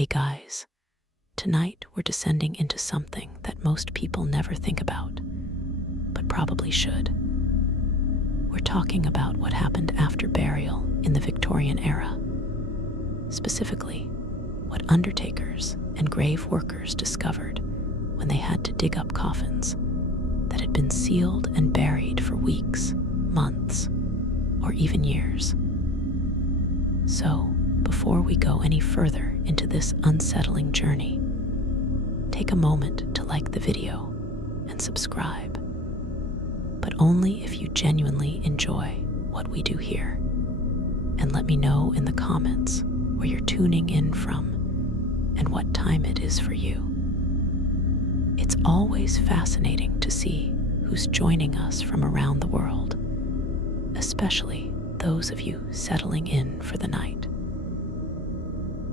Hey guys, tonight we're descending into something that most people never think about, but probably should. We're talking about what happened after burial in the Victorian era. Specifically, what undertakers and grave workers discovered when they had to dig up coffins that had been sealed and buried for weeks, months, or even years. So, before we go any further into this unsettling journey, take a moment to like the video and subscribe, but only if you genuinely enjoy what we do here. And let me know in the comments where you're tuning in from and what time it is for you. It's always fascinating to see who's joining us from around the world, especially those of you settling in for the night.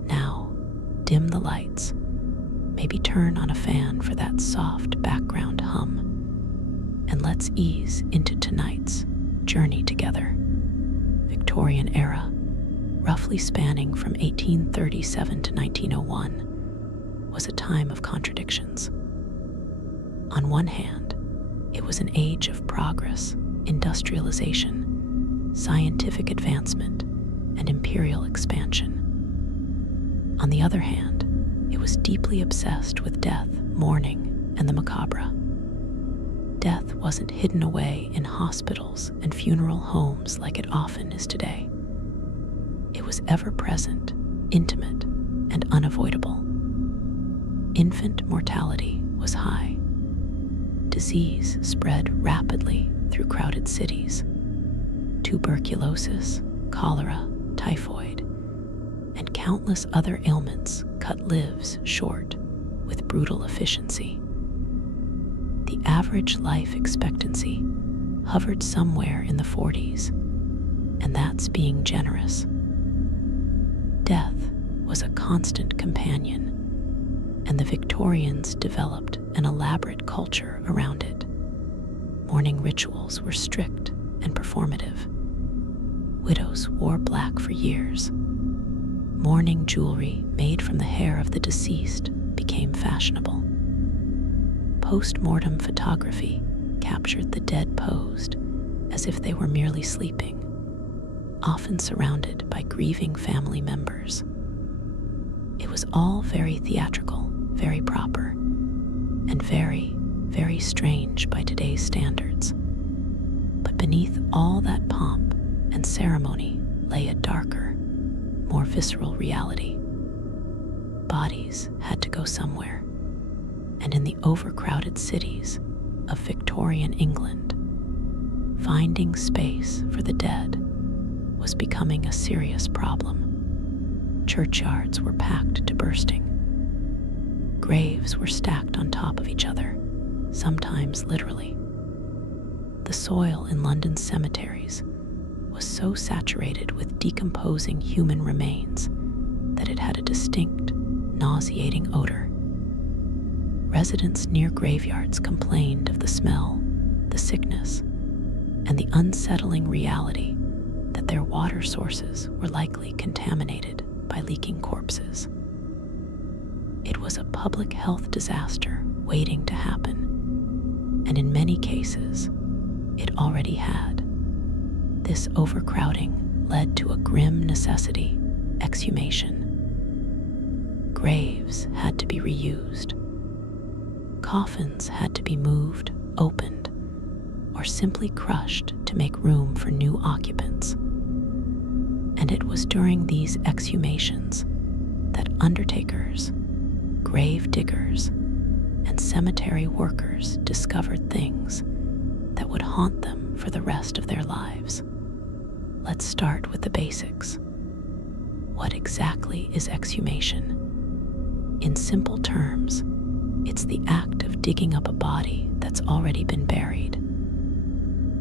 Now, dim the lights, maybe turn on a fan for that soft background hum, and let's ease into tonight's journey together. Victorian era, roughly spanning from 1837 to 1901, was a time of contradictions. On one hand, it was an age of progress, industrialization, scientific advancement, and imperial expansion. On the other hand, it was deeply obsessed with death, mourning, and the macabre. Death wasn't hidden away in hospitals and funeral homes like it often is today. It was ever present, intimate, and unavoidable. Infant mortality was high. Disease spread rapidly through crowded cities. Tuberculosis, cholera, typhoid, and countless other ailments cut lives short with brutal efficiency. The average life expectancy hovered somewhere in the 40s, and that's being generous. Death was a constant companion, and the Victorians developed an elaborate culture around it. Mourning rituals were strict and performative. Widows wore black for years. Mourning jewelry made from the hair of the deceased became fashionable. Post-mortem photography captured the dead posed as if they were merely sleeping, often surrounded by grieving family members. It was all very theatrical, very proper, and very, very strange by today's standards. But beneath all that pomp and ceremony lay a darker, more visceral reality. Bodies had to go somewhere, and in the overcrowded cities of Victorian England, finding space for the dead was becoming a serious problem. Churchyards were packed to bursting. Graves were stacked on top of each other, sometimes literally. The soil in London's cemeteries was so saturated with decomposing human remains that it had a distinct, nauseating odor. Residents near graveyards complained of the smell, the sickness, and the unsettling reality that their water sources were likely contaminated by leaking corpses. It was a public health disaster waiting to happen, and in many cases, it already had. This overcrowding led to a grim necessity: exhumation. Graves had to be reused. Coffins had to be moved, opened, or simply crushed to make room for new occupants. And it was during these exhumations that undertakers, grave diggers, and cemetery workers discovered things that would haunt them for the rest of their lives. Let's start with the basics. What exactly is exhumation? In simple terms, it's the act of digging up a body that's already been buried.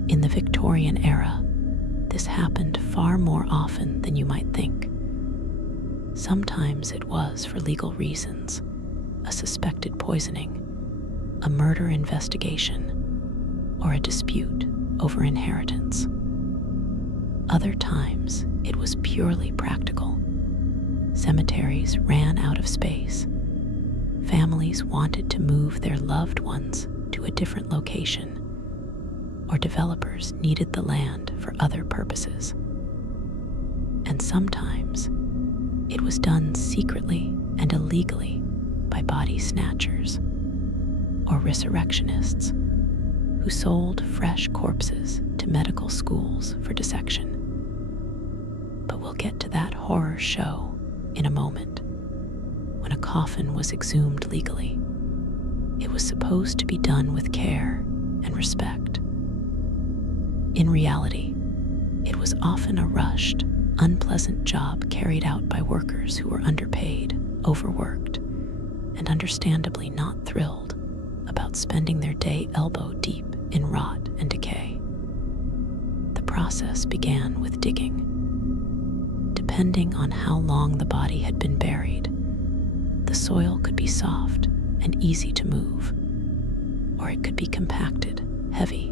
In the Victorian era, this happened far more often than you might think. Sometimes it was for legal reasons, a suspected poisoning, a murder investigation, or a dispute over inheritance. Other times, it was purely practical. cemeteries ran out of space. Families wanted to move their loved ones to a different location, or developers needed the land for other purposes. And sometimes it was done secretly and illegally by body snatchers or resurrectionists who sold fresh corpses to medical schools for dissection. But we'll get to that horror show in a moment. When a coffin was exhumed legally, it was supposed to be done with care and respect. In reality, it was often a rushed, unpleasant job carried out by workers who were underpaid, overworked, and understandably not thrilled about spending their day elbow deep in rot and decay. The process began with digging. Depending on how long the body had been buried, the soil could be soft and easy to move, or it could be compacted, heavy,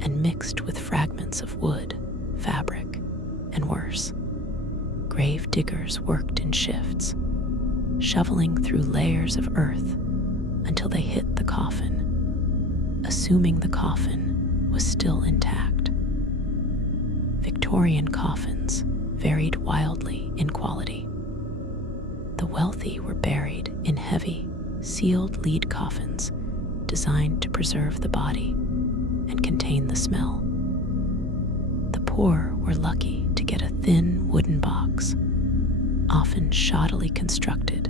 and mixed with fragments of wood, fabric, and worse. Grave diggers worked in shifts, shoveling through layers of earth until they hit the coffin, assuming the coffin was still intact. Victorian coffins varied wildly in quality. The wealthy were buried in heavy, sealed lead coffins designed to preserve the body and contain the smell. The poor were lucky to get a thin wooden box, often shoddily constructed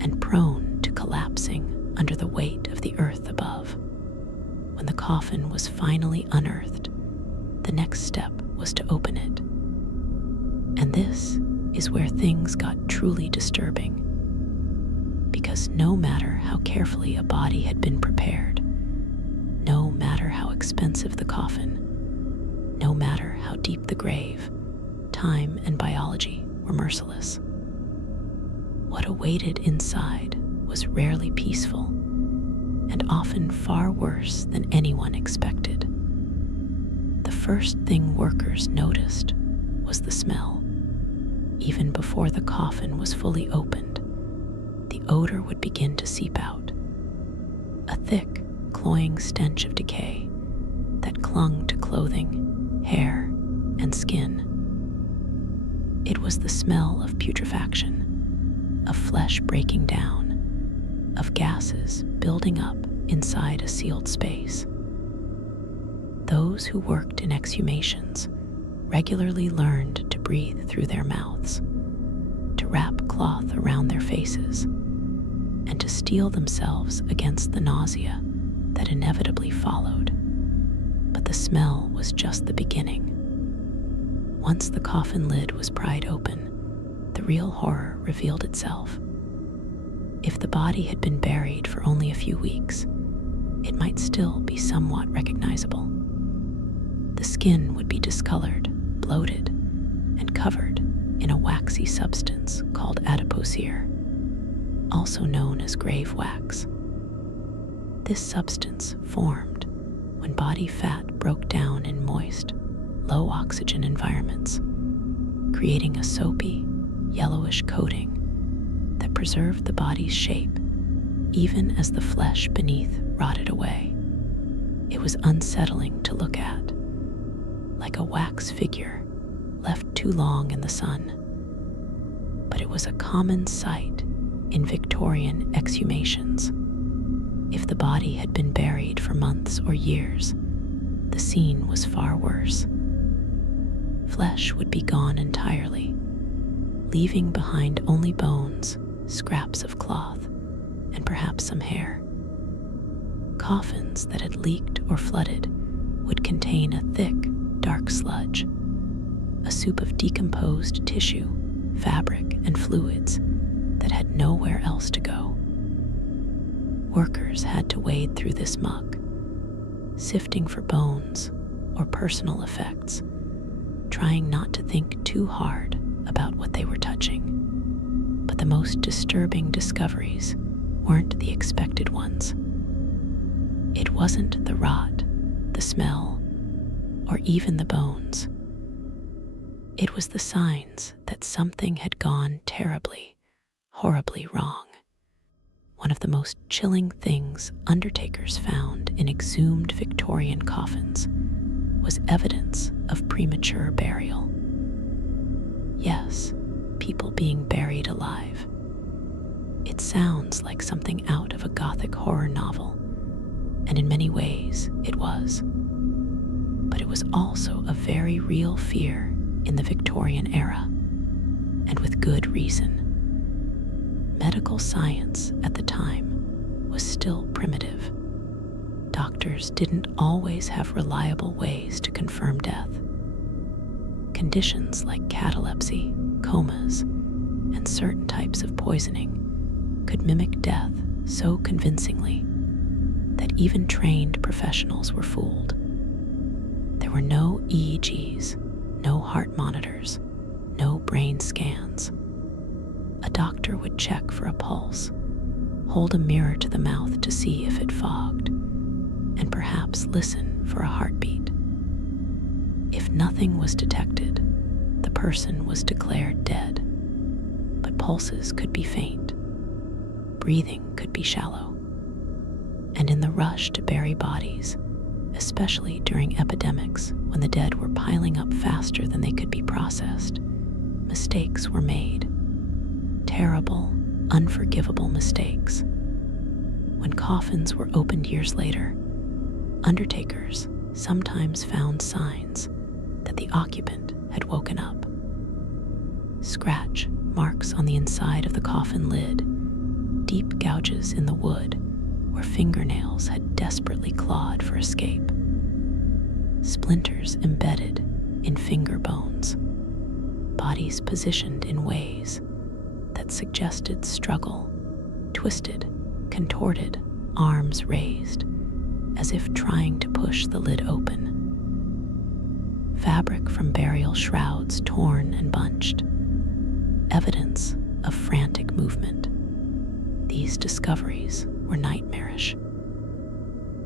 and prone to collapsing under the weight of the earth above. When the coffin was finally unearthed, the next step was to open it. And this is where things got truly disturbing, because no matter how carefully a body had been prepared, no matter how expensive the coffin, no matter how deep the grave, time and biology were merciless. What awaited inside was rarely peaceful and often far worse than anyone expected. The first thing workers noticed was the smell. Even before the coffin was fully opened, the odor would begin to seep out. A thick, cloying stench of decay that clung to clothing, hair, and skin. It was the smell of putrefaction, of flesh breaking down, of gases building up inside a sealed space. Those who worked in exhumations regularly learned to breathe through their mouths, to wrap cloth around their faces, and to steel themselves against the nausea that inevitably followed. But the smell was just the beginning. Once the coffin lid was pried open, the real horror revealed itself. If the body had been buried for only a few weeks, it might still be somewhat recognizable. The skin would be discolored, bloated, and covered in a waxy substance called adipocere, also known as grave wax. This substance formed when body fat broke down in moist, low-oxygen environments, creating a soapy, yellowish coating that preserved the body's shape even as the flesh beneath rotted away. It was unsettling to look at, like a wax figure left too long in the sun. But it was a common sight in Victorian exhumations. If the body had been buried for months or years, the scene was far worse. Flesh would be gone entirely, leaving behind only bones, scraps of cloth, and perhaps some hair. Coffins that had leaked or flooded would contain a thick, dark sludge, a soup of decomposed tissue, fabric, and fluids that had nowhere else to go. Workers had to wade through this muck, sifting for bones or personal effects, trying not to think too hard about what they were touching. But the most disturbing discoveries weren't the expected ones. It wasn't the rot, the smell, or even the bones. It was the signs that something had gone terribly, horribly wrong. One of the most chilling things undertakers found in exhumed Victorian coffins was evidence of premature burial. Yes, people being buried alive. It sounds like something out of a Gothic horror novel, and in many ways it was. But it was also a very real fear in the Victorian era, and with good reason. Medical science at the time was still primitive. Doctors didn't always have reliable ways to confirm death. Conditions like catalepsy, comas, and certain types of poisoning could mimic death so convincingly that even trained professionals were fooled. There were no EEGs, no heart monitors, no brain scans. A doctor would check for a pulse, hold a mirror to the mouth to see if it fogged, and perhaps listen for a heartbeat. If nothing was detected, the person was declared dead. But pulses could be faint, breathing could be shallow, and in the rush to bury bodies, especially during epidemics when the dead were piling up faster than they could be processed, mistakes were made. Terrible, unforgivable mistakes. When coffins were opened years later, undertakers sometimes found signs that the occupant had woken up. Scratch marks on the inside of the coffin lid, deep gouges in the wood where fingernails had desperately clawed for escape, splinters embedded in finger bones, bodies positioned in ways that suggested struggle, twisted, contorted, arms raised, as if trying to push the lid open. Fabric from burial shrouds torn and bunched, evidence of frantic movement. These discoveries were nightmarish.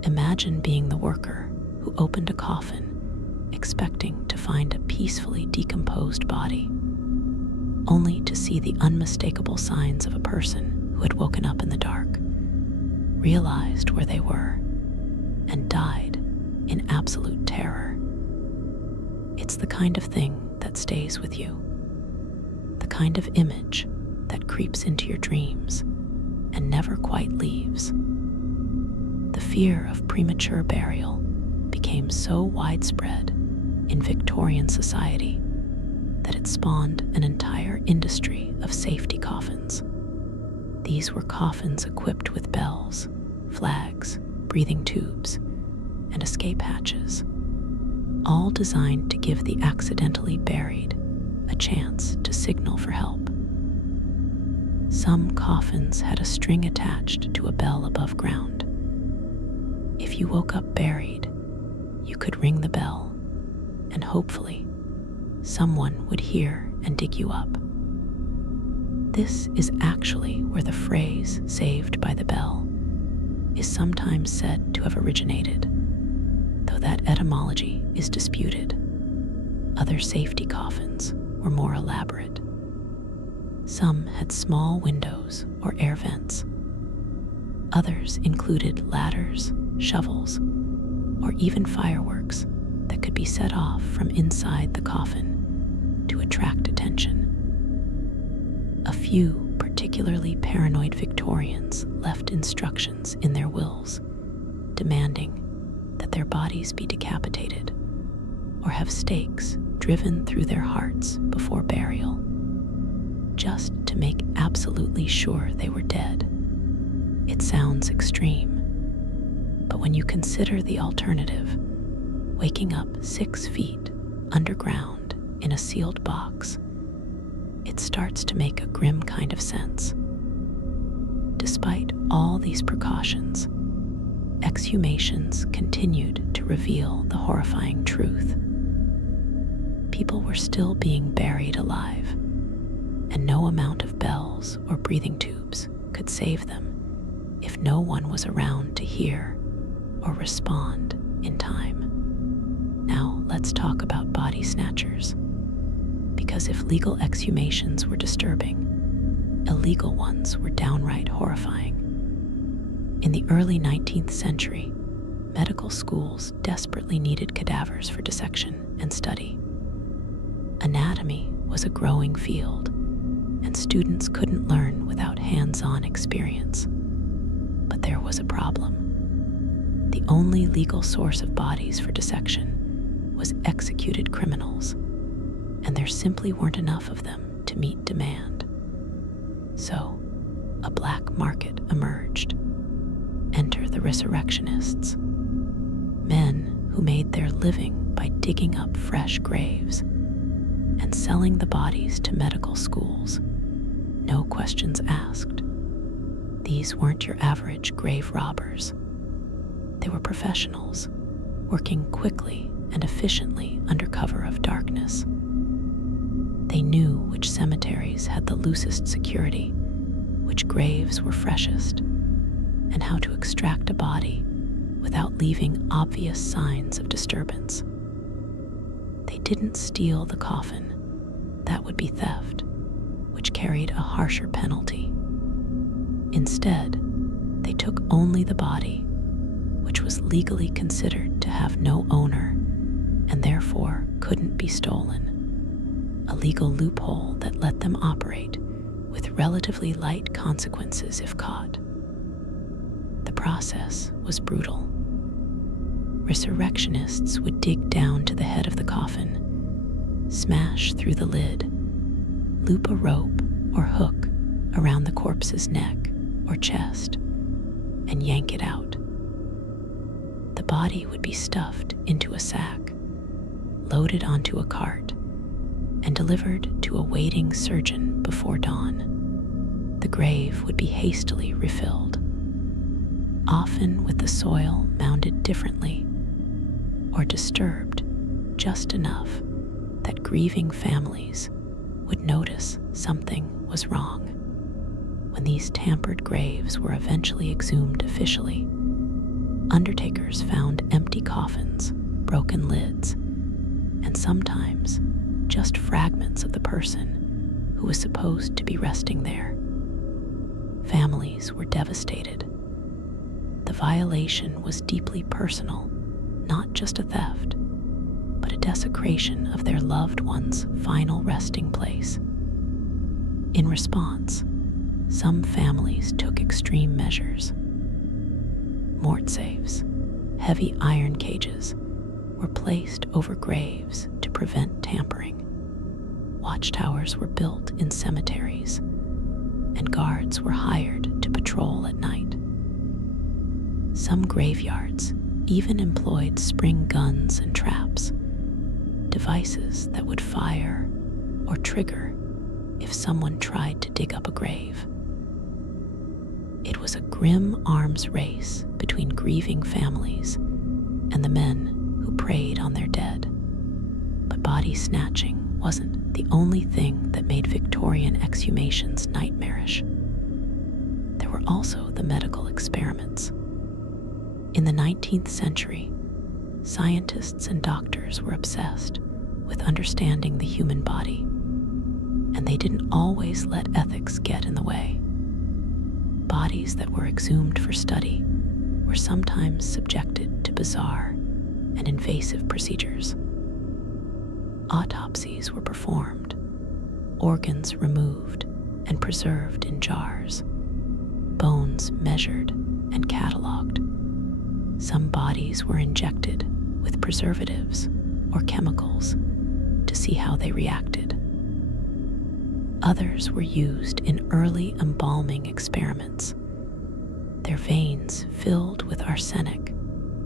Imagine being the worker who opened a coffin, expecting to find a peacefully decomposed body, only to see the unmistakable signs of a person who had woken up in the dark, realized where they were, and died in absolute terror. It's the kind of thing that stays with you, the kind of image that creeps into your dreams and never quite leaves. The fear of premature burial became so widespread in Victorian society that it spawned an entire industry of safety coffins. These were coffins equipped with bells, flags, breathing tubes, and escape hatches, all designed to give the accidentally buried a chance to signal for help. Some coffins had a string attached to a bell above ground. If you woke up buried, you could ring the bell, and hopefully, someone would hear and dig you up. This is actually where the phrase "saved by the bell" is sometimes said to have originated, though that etymology is disputed. Other safety coffins were more elaborate. Some had small windows or air vents. Others included ladders, shovels, or even fireworks that could be set off from inside the coffin to attract attention. A few particularly paranoid Victorians left instructions in their wills, demanding that their bodies be decapitated or have stakes driven through their hearts before burial, just to make absolutely sure they were dead. It sounds extreme, but when you consider the alternative, waking up 6 feet underground in a sealed box, it starts to make a grim kind of sense. Despite all these precautions, exhumations continued to reveal the horrifying truth. People were still being buried alive, and no amount of bells or breathing tubes could save them if no one was around to hear or respond in time. Now let's talk about body snatchers, because because if legal exhumations were disturbing, illegal ones were downright horrifying. In the early 19th century, medical schools desperately needed cadavers for dissection and study. Anatomy was a growing field, and students couldn't learn without hands-on experience. But there was a problem. The only legal source of bodies for dissection was executed criminals, and there simply weren't enough of them to meet demand. So, a black market emerged. Enter the resurrectionists, men who made their living by digging up fresh graves and selling the bodies to medical schools, no questions asked. These weren't your average grave robbers. They were professionals, working quickly and efficiently under cover of darkness. They knew which cemeteries had the loosest security, which graves were freshest, and how to extract a body without leaving obvious signs of disturbance. They didn't steal the coffin. That would be theft, which carried a harsher penalty. Instead, they took only the body, which was legally considered to have no owner and therefore couldn't be stolen, a legal loophole that let them operate with relatively light consequences if caught. The process was brutal. Resurrectionists would dig down to the head of the coffin, smash through the lid, loop a rope or hook around the corpse's neck or chest, and yank it out. The body would be stuffed into a sack, loaded onto a cart, and delivered to a waiting surgeon before dawn. The grave would be hastily refilled, often with the soil mounded differently or disturbed just enough that grieving families would notice something was wrong. When these tampered graves were eventually exhumed officially, undertakers found empty coffins, broken lids, and sometimes just fragments of the person who was supposed to be resting there. Families were devastated. The violation was deeply personal, not just a theft, but a desecration of their loved one's final resting place. In response, some families took extreme measures. Mort safes, heavy iron cages, were placed over graves to prevent tampering. Watchtowers were built in cemeteries, and guards were hired to patrol at night. Some graveyards even employed spring guns and traps, devices that would fire or trigger if someone tried to dig up a grave. It was a grim arms race between grieving families and the men who preyed on their dead. But body snatching wasn't the only thing that made Victorian exhumations nightmarish. There were also the medical experiments. In the 19th century, scientists and doctors were obsessed with understanding the human body, and they didn't always let ethics get in the way. Bodies that were exhumed for study were sometimes subjected to bizarre and invasive procedures. Autopsies were performed, organs removed and preserved in jars, bones measured and cataloged. Some bodies were injected with preservatives or chemicals to see how they reacted. Others were used in early embalming experiments, their veins filled with arsenic,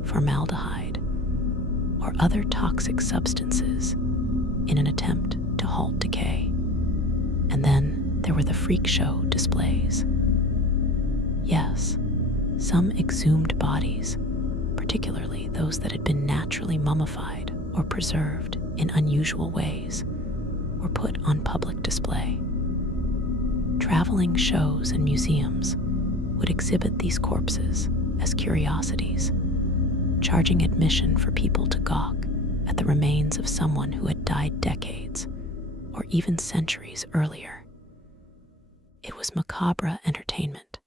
formaldehyde, or other toxic substances in an attempt to halt decay. And then there were the freak show displays. Yes, some exhumed bodies, particularly those that had been naturally mummified or preserved in unusual ways, were put on public display. Traveling shows and museums would exhibit these corpses as curiosities, charging admission for people to gawk at the remains of someone who had died decades or even centuries earlier. It was macabre entertainment,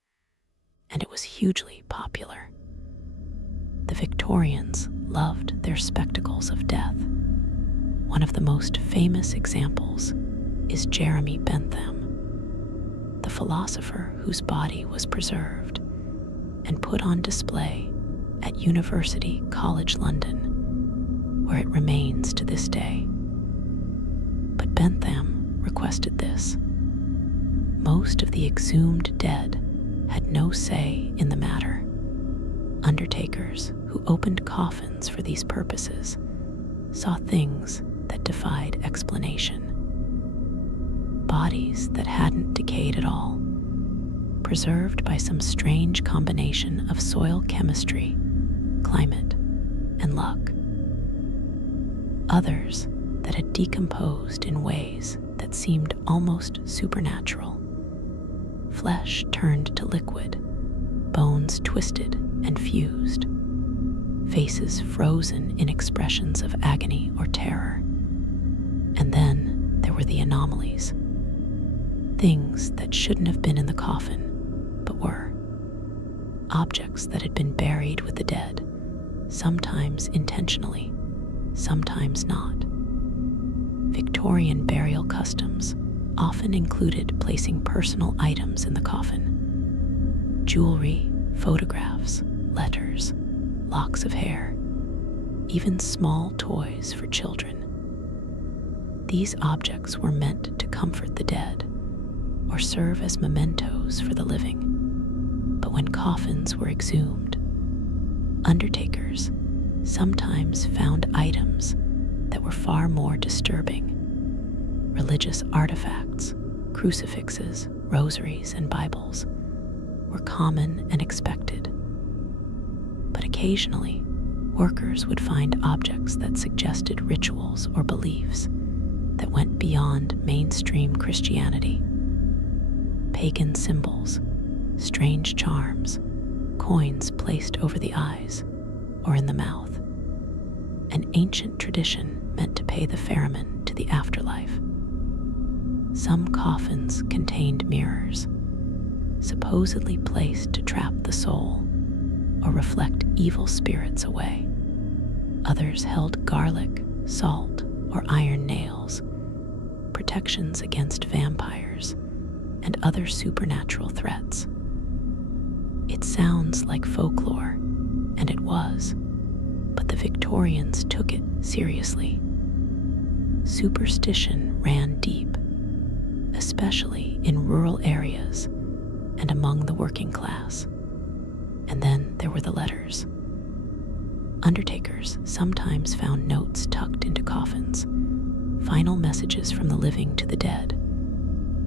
and it was hugely popular. The Victorians loved their spectacles of death. One of the most famous examples is Jeremy Bentham, the philosopher whose body was preserved and put on display at University College London, where it remains to this day. But Bentham requested this. Most of the exhumed dead had no say in the matter. Undertakers who opened coffins for these purposes saw things that defied explanation. Bodies that hadn't decayed at all, preserved by some strange combination of soil chemistry, climate, and luck. Others that had decomposed in ways that seemed almost supernatural. Flesh turned to liquid, bones twisted and fused, faces frozen in expressions of agony or terror. And then there were the anomalies. Things that shouldn't have been in the coffin, but were. Objects that had been buried with the dead, sometimes intentionally, sometimes not. Victorian burial customs often included placing personal items in the coffin. Jewelry, photographs, letters, locks of hair, even small toys for children. These objects were meant to comfort the dead or serve as mementos for the living. But when coffins were exhumed, undertakers sometimes found items that were far more disturbing. Religious artifacts, crucifixes, rosaries, and Bibles were common and expected. But occasionally, workers would find objects that suggested rituals or beliefs that went beyond mainstream Christianity. Pagan symbols, strange charms, coins placed over the eyes or in the mouth. An ancient tradition meant to pay the ferryman to the afterlife. Some coffins contained mirrors, supposedly placed to trap the soul or reflect evil spirits away. Others held garlic, salt, or iron nails, protections against vampires and other supernatural threats. It sounds like folklore, and it was, but the Victorians took it seriously. Superstition ran deep, especially in rural areas and among the working class. And then there were the letters. Undertakers sometimes found notes tucked into coffins, final messages from the living to the dead,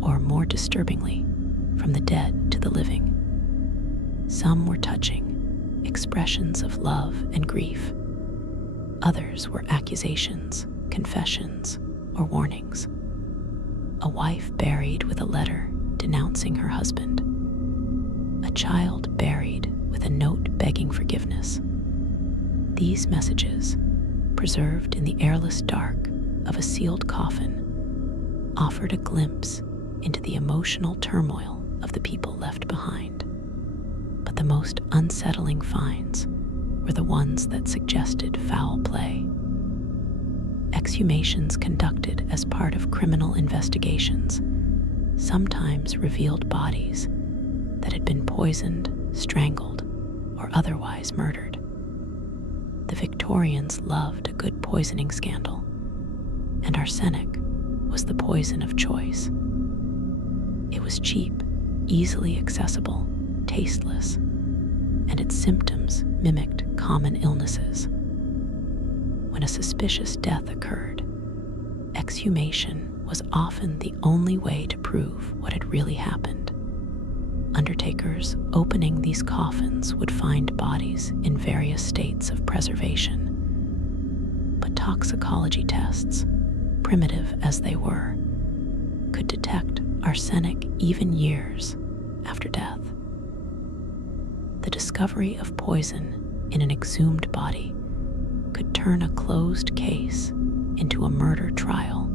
or more disturbingly, from the dead to the living. Some were touching, expressions of love and grief. Others were accusations, confessions, or warnings. A wife buried with a letter denouncing her husband. A child buried with a note begging forgiveness. These messages, preserved in the airless dark of a sealed coffin, offered a glimpse into the emotional turmoil of the people left behind. But the most unsettling finds were the ones that suggested foul play. Exhumations conducted as part of criminal investigations sometimes revealed bodies that had been poisoned, strangled, or otherwise murdered. The Victorians loved a good poisoning scandal, and arsenic was the poison of choice. It was cheap, easily accessible, tasteless, and its symptoms mimicked common illnesses. When a suspicious death occurred, exhumation was often the only way to prove what had really happened. Undertakers opening these coffins would find bodies in various states of preservation. But toxicology tests, primitive as they were, could detect arsenic even years after death. The discovery of poison in an exhumed body could turn a closed case into a murder trial.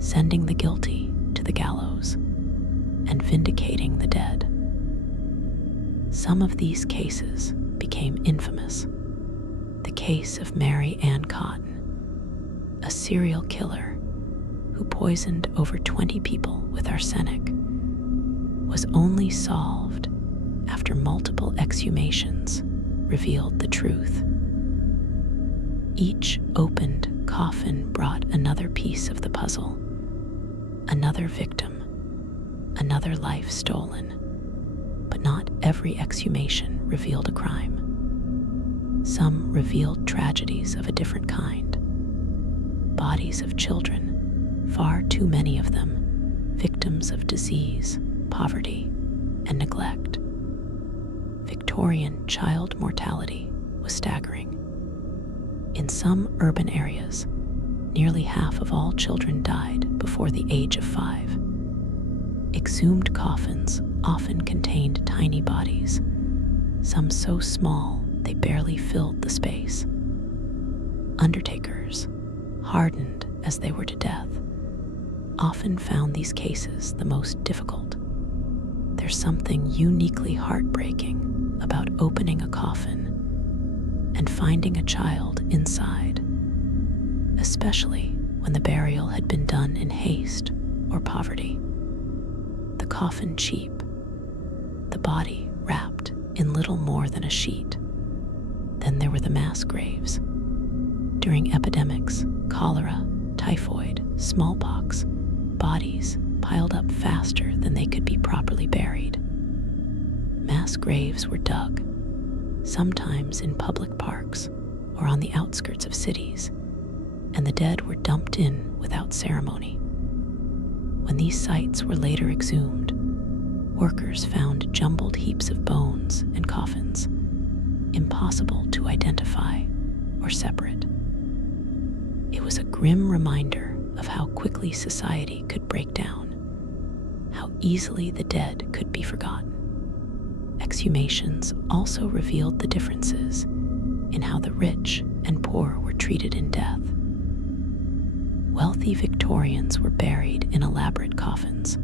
sending the guilty to the gallows and vindicating the dead. Some of these cases became infamous. The case of Mary Ann Cotton, a serial killer who poisoned over 20 people with arsenic, was only solved after multiple exhumations revealed the truth. Each opened coffin brought another piece of the puzzle, another victim, another life stolen. But not every exhumation revealed a crime. Some revealed tragedies of a different kind. Bodies of children, far too many of them, victims of disease, poverty, and neglect. Victorian child mortality was staggering. In some urban areas, nearly half of all children died before the age of 5. Exhumed coffins often contained tiny bodies, some so small they barely filled the space. Undertakers, hardened as they were to death, often found these cases the most difficult. There's something uniquely heartbreaking about opening a coffin and finding a child inside, especially when the burial had been done in haste or poverty. The coffin cheap, the body wrapped in little more than a sheet. Then there were the mass graves. During epidemics, cholera, typhoid, smallpox, bodies piled up faster than they could be properly buried. Mass graves were dug, sometimes in public parks or on the outskirts of cities, and the dead were dumped in without ceremony. When these sites were later exhumed, workers found jumbled heaps of bones and coffins, impossible to identify or separate. It was a grim reminder of how quickly society could break down, how easily the dead could be forgotten. Exhumations also revealed the differences in how the rich and poor were treated in death. Wealthy Victorians were buried in elaborate coffins,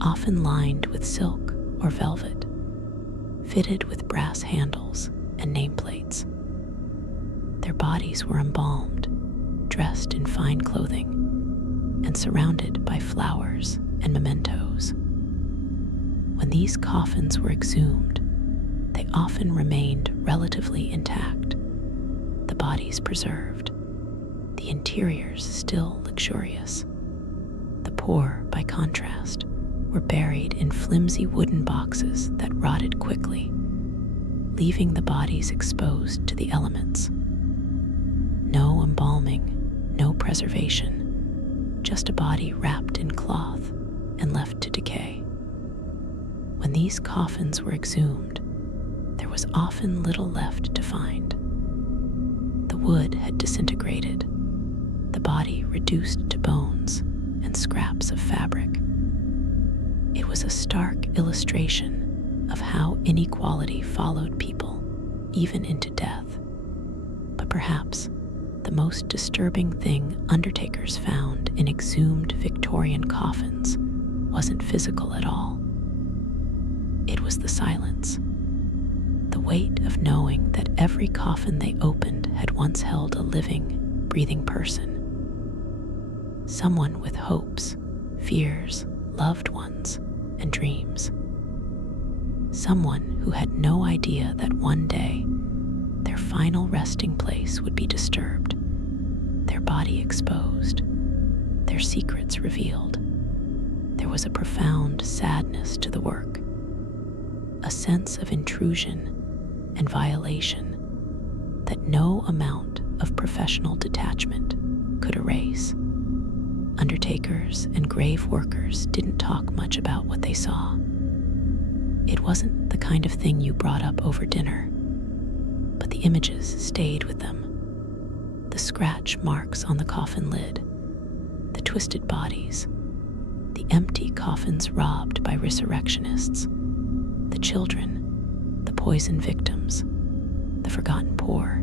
often lined with silk or velvet, fitted with brass handles and nameplates. Their bodies were embalmed, dressed in fine clothing, and surrounded by flowers and mementos. When these coffins were exhumed, they often remained relatively intact, the bodies preserved, the interiors still luxurious. The poor, by contrast, were buried in flimsy wooden boxes that rotted quickly, leaving the bodies exposed to the elements. No embalming, no preservation, just a body wrapped in cloth and left to decay. When these coffins were exhumed, there was often little left to find. The wood had disintegrated, the body reduced to bones and scraps of fabric. It was a stark illustration of how inequality followed people, even into death. But perhaps the most disturbing thing undertakers found in exhumed Victorian coffins wasn't physical at all. It was the silence, the weight of knowing that every coffin they opened had once held a living, breathing person. Someone with hopes, fears, loved ones, and dreams. Someone who had no idea that one day their final resting place would be disturbed, their body exposed, their secrets revealed. There was a profound sadness to the work, a sense of intrusion and violation that no amount of professional detachment could erase. Undertakers and grave workers didn't talk much about what they saw. It wasn't the kind of thing you brought up over dinner, but the images stayed with them. The scratch marks on the coffin lid, the twisted bodies, the empty coffins robbed by resurrectionists, the children, the poison victims, the forgotten poor.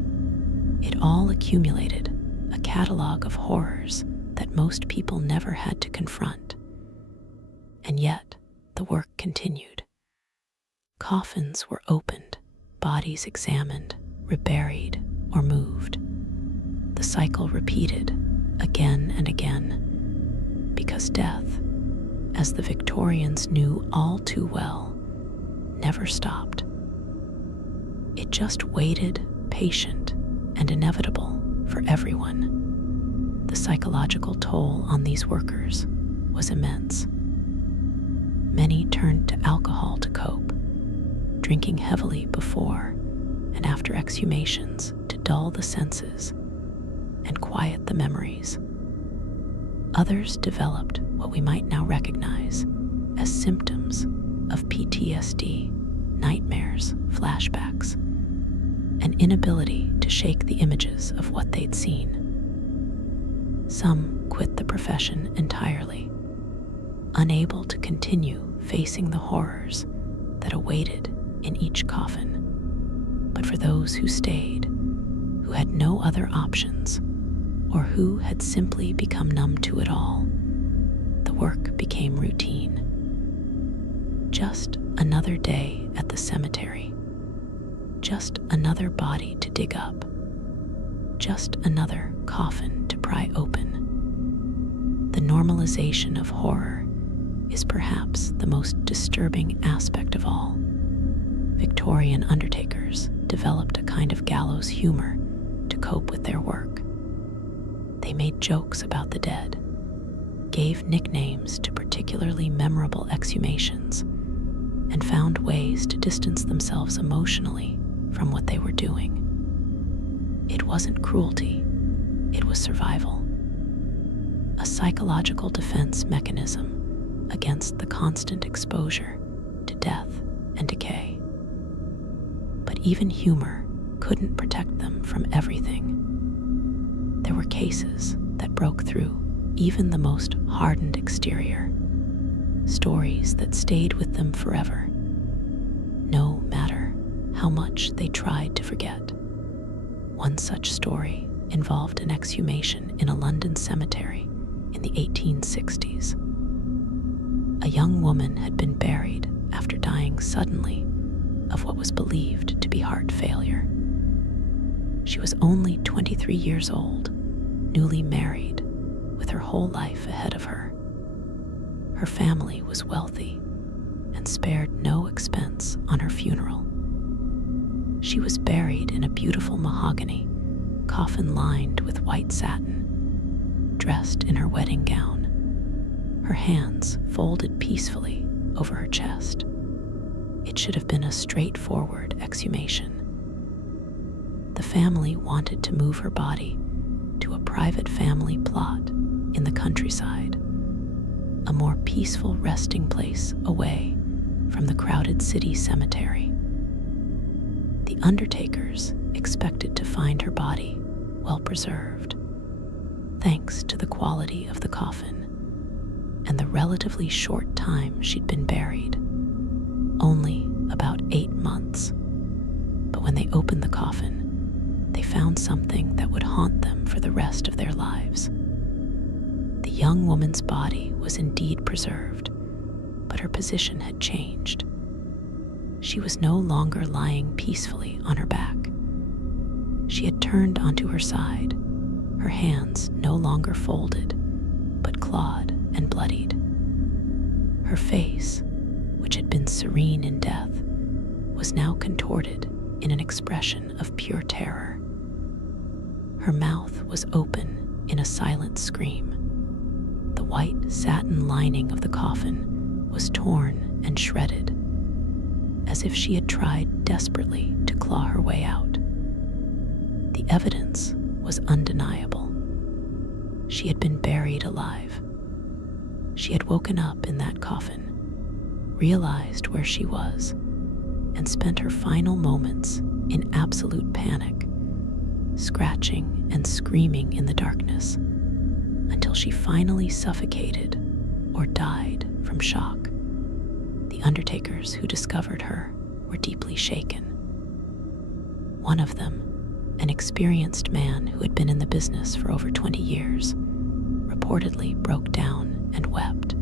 It all accumulated, a catalog of horrors that most people never had to confront. And yet, the work continued. Coffins were opened, bodies examined, reburied, or moved. The cycle repeated again and again, because death, as the Victorians knew all too well, never stopped. It just waited, patient and inevitable for everyone. The psychological toll on these workers was immense. Many turned to alcohol to cope, drinking heavily before and after exhumations to dull the senses and quiet the memories. Others developed what we might now recognize as symptoms of PTSD, nightmares, flashbacks, an inability to shake the images of what they'd seen. Some quit the profession entirely, unable to continue facing the horrors that awaited in each coffin. But for those who stayed, who had no other options, or who had simply become numb to it all, the work became routine. Just another day at the cemetery. Just another body to dig up. Just another coffin to pry open. The normalization of horror is perhaps the most disturbing aspect of all. Victorian undertakers developed a kind of gallows humor to cope with their work. They made jokes about the dead, gave nicknames to particularly memorable exhumations, and found ways to distance themselves emotionally from what they were doing. It wasn't cruelty, it was survival. A psychological defense mechanism against the constant exposure to death and decay. But even humor couldn't protect them from everything. There were cases that broke through even the most hardened exterior, stories that stayed with them forever, no matter how much they tried to forget. One such story involved an exhumation in a London cemetery in the 1860s. A young woman had been buried after dying suddenly of what was believed to be heart failure. She was only 23 years old, newly married, with her whole life ahead of her. Her family was wealthy and spared no expense on her funeral. She was buried in a beautiful mahogany coffin lined with white satin, dressed in her wedding gown, her hands folded peacefully over her chest. It should have been a straightforward exhumation. The family wanted to move her body to a private family plot in the countryside, a more peaceful resting place away from the crowded city cemetery. The undertakers expected to find her body well preserved, thanks to the quality of the coffin and the relatively short time she'd been buried, only about 8 months. But when they opened the coffin, they found something that would haunt them for the rest of their lives. The young woman's body was indeed preserved, but her position had changed. She was no longer lying peacefully on her back. She had turned onto her side, her hands no longer folded, but clawed and bloodied. Her face, which had been serene in death, was now contorted in an expression of pure terror. Her mouth was open in a silent scream. The white satin lining of the coffin was torn and shredded, as if she had tried desperately to claw her way out. The evidence was undeniable. She had been buried alive. She had woken up in that coffin, realized where she was, and spent her final moments in absolute panic, scratching and screaming in the darkness until she finally suffocated or died from shock. The undertakers who discovered her were deeply shaken. One of them, an experienced man who had been in the business for over 20 years, reportedly broke down and wept.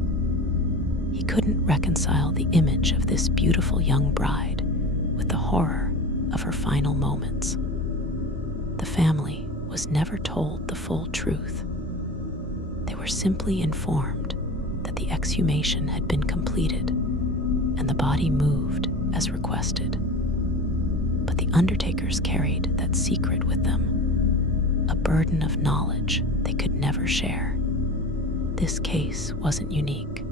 He couldn't reconcile the image of this beautiful young bride with the horror of her final moments. The family was never told the full truth. They were simply informed that the exhumation had been completed and the body moved as requested. But the undertakers carried that secret with them, a burden of knowledge they could never share. This case wasn't unique.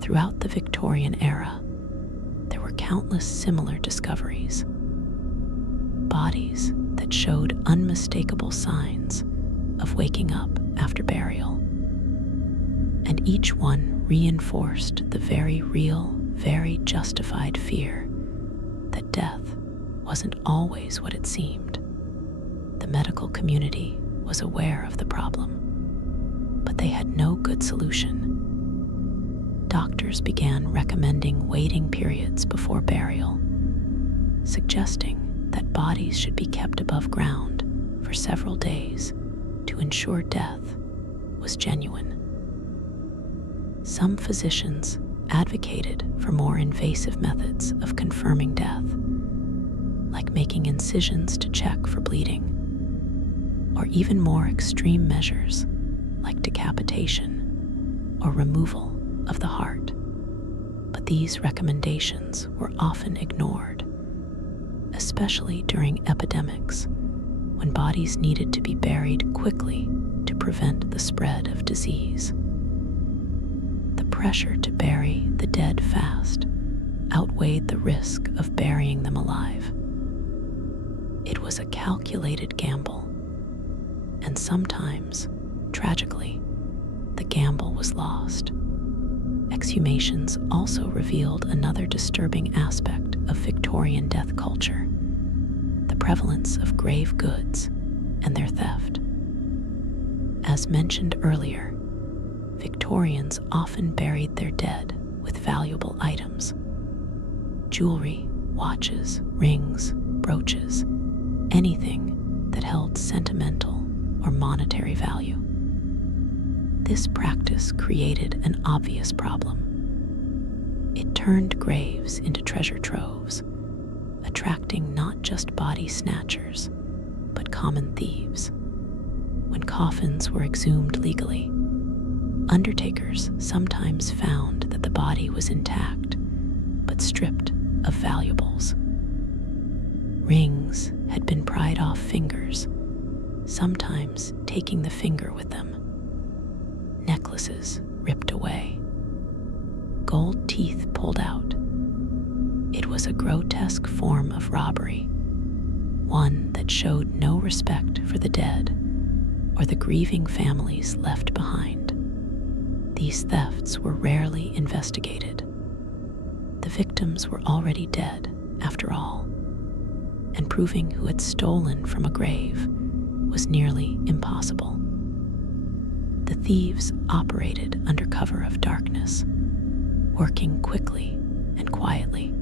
Throughout the Victorian era, there were countless similar discoveries. Bodies that showed unmistakable signs of waking up after burial. And each one reinforced the very real, very justified fear that death wasn't always what it seemed. The medical community was aware of the problem, but they had no good solution. Doctors began recommending waiting periods before burial, suggesting that bodies should be kept above ground for several days to ensure death was genuine. Some physicians advocated for more invasive methods of confirming death, like making incisions to check for bleeding, or even more extreme measures like decapitation or removal of the heart. But these recommendations were often ignored, especially during epidemics, when bodies needed to be buried quickly to prevent the spread of disease. The pressure to bury the dead fast outweighed the risk of burying them alive. It was a calculated gamble, and sometimes, tragically, the gamble was lost. Exhumations also revealed another disturbing aspect of Victorian death culture: the prevalence of grave goods and their theft. As mentioned earlier, Victorians often buried their dead with valuable items: jewelry, watches, rings, brooches, anything that held sentimental or monetary value. This practice created an obvious problem. It turned graves into treasure troves, attracting not just body snatchers, but common thieves. When coffins were exhumed legally, undertakers sometimes found that the body was intact, but stripped of valuables. Rings had been pried off fingers, sometimes taking the finger with them. Necklaces ripped away. Gold teeth pulled out. It was a grotesque form of robbery, one that showed no respect for the dead or the grieving families left behind. These thefts were rarely investigated. The victims were already dead, after all, and proving who had stolen from a grave was nearly impossible. The thieves operated under cover of darkness, working quickly and quietly,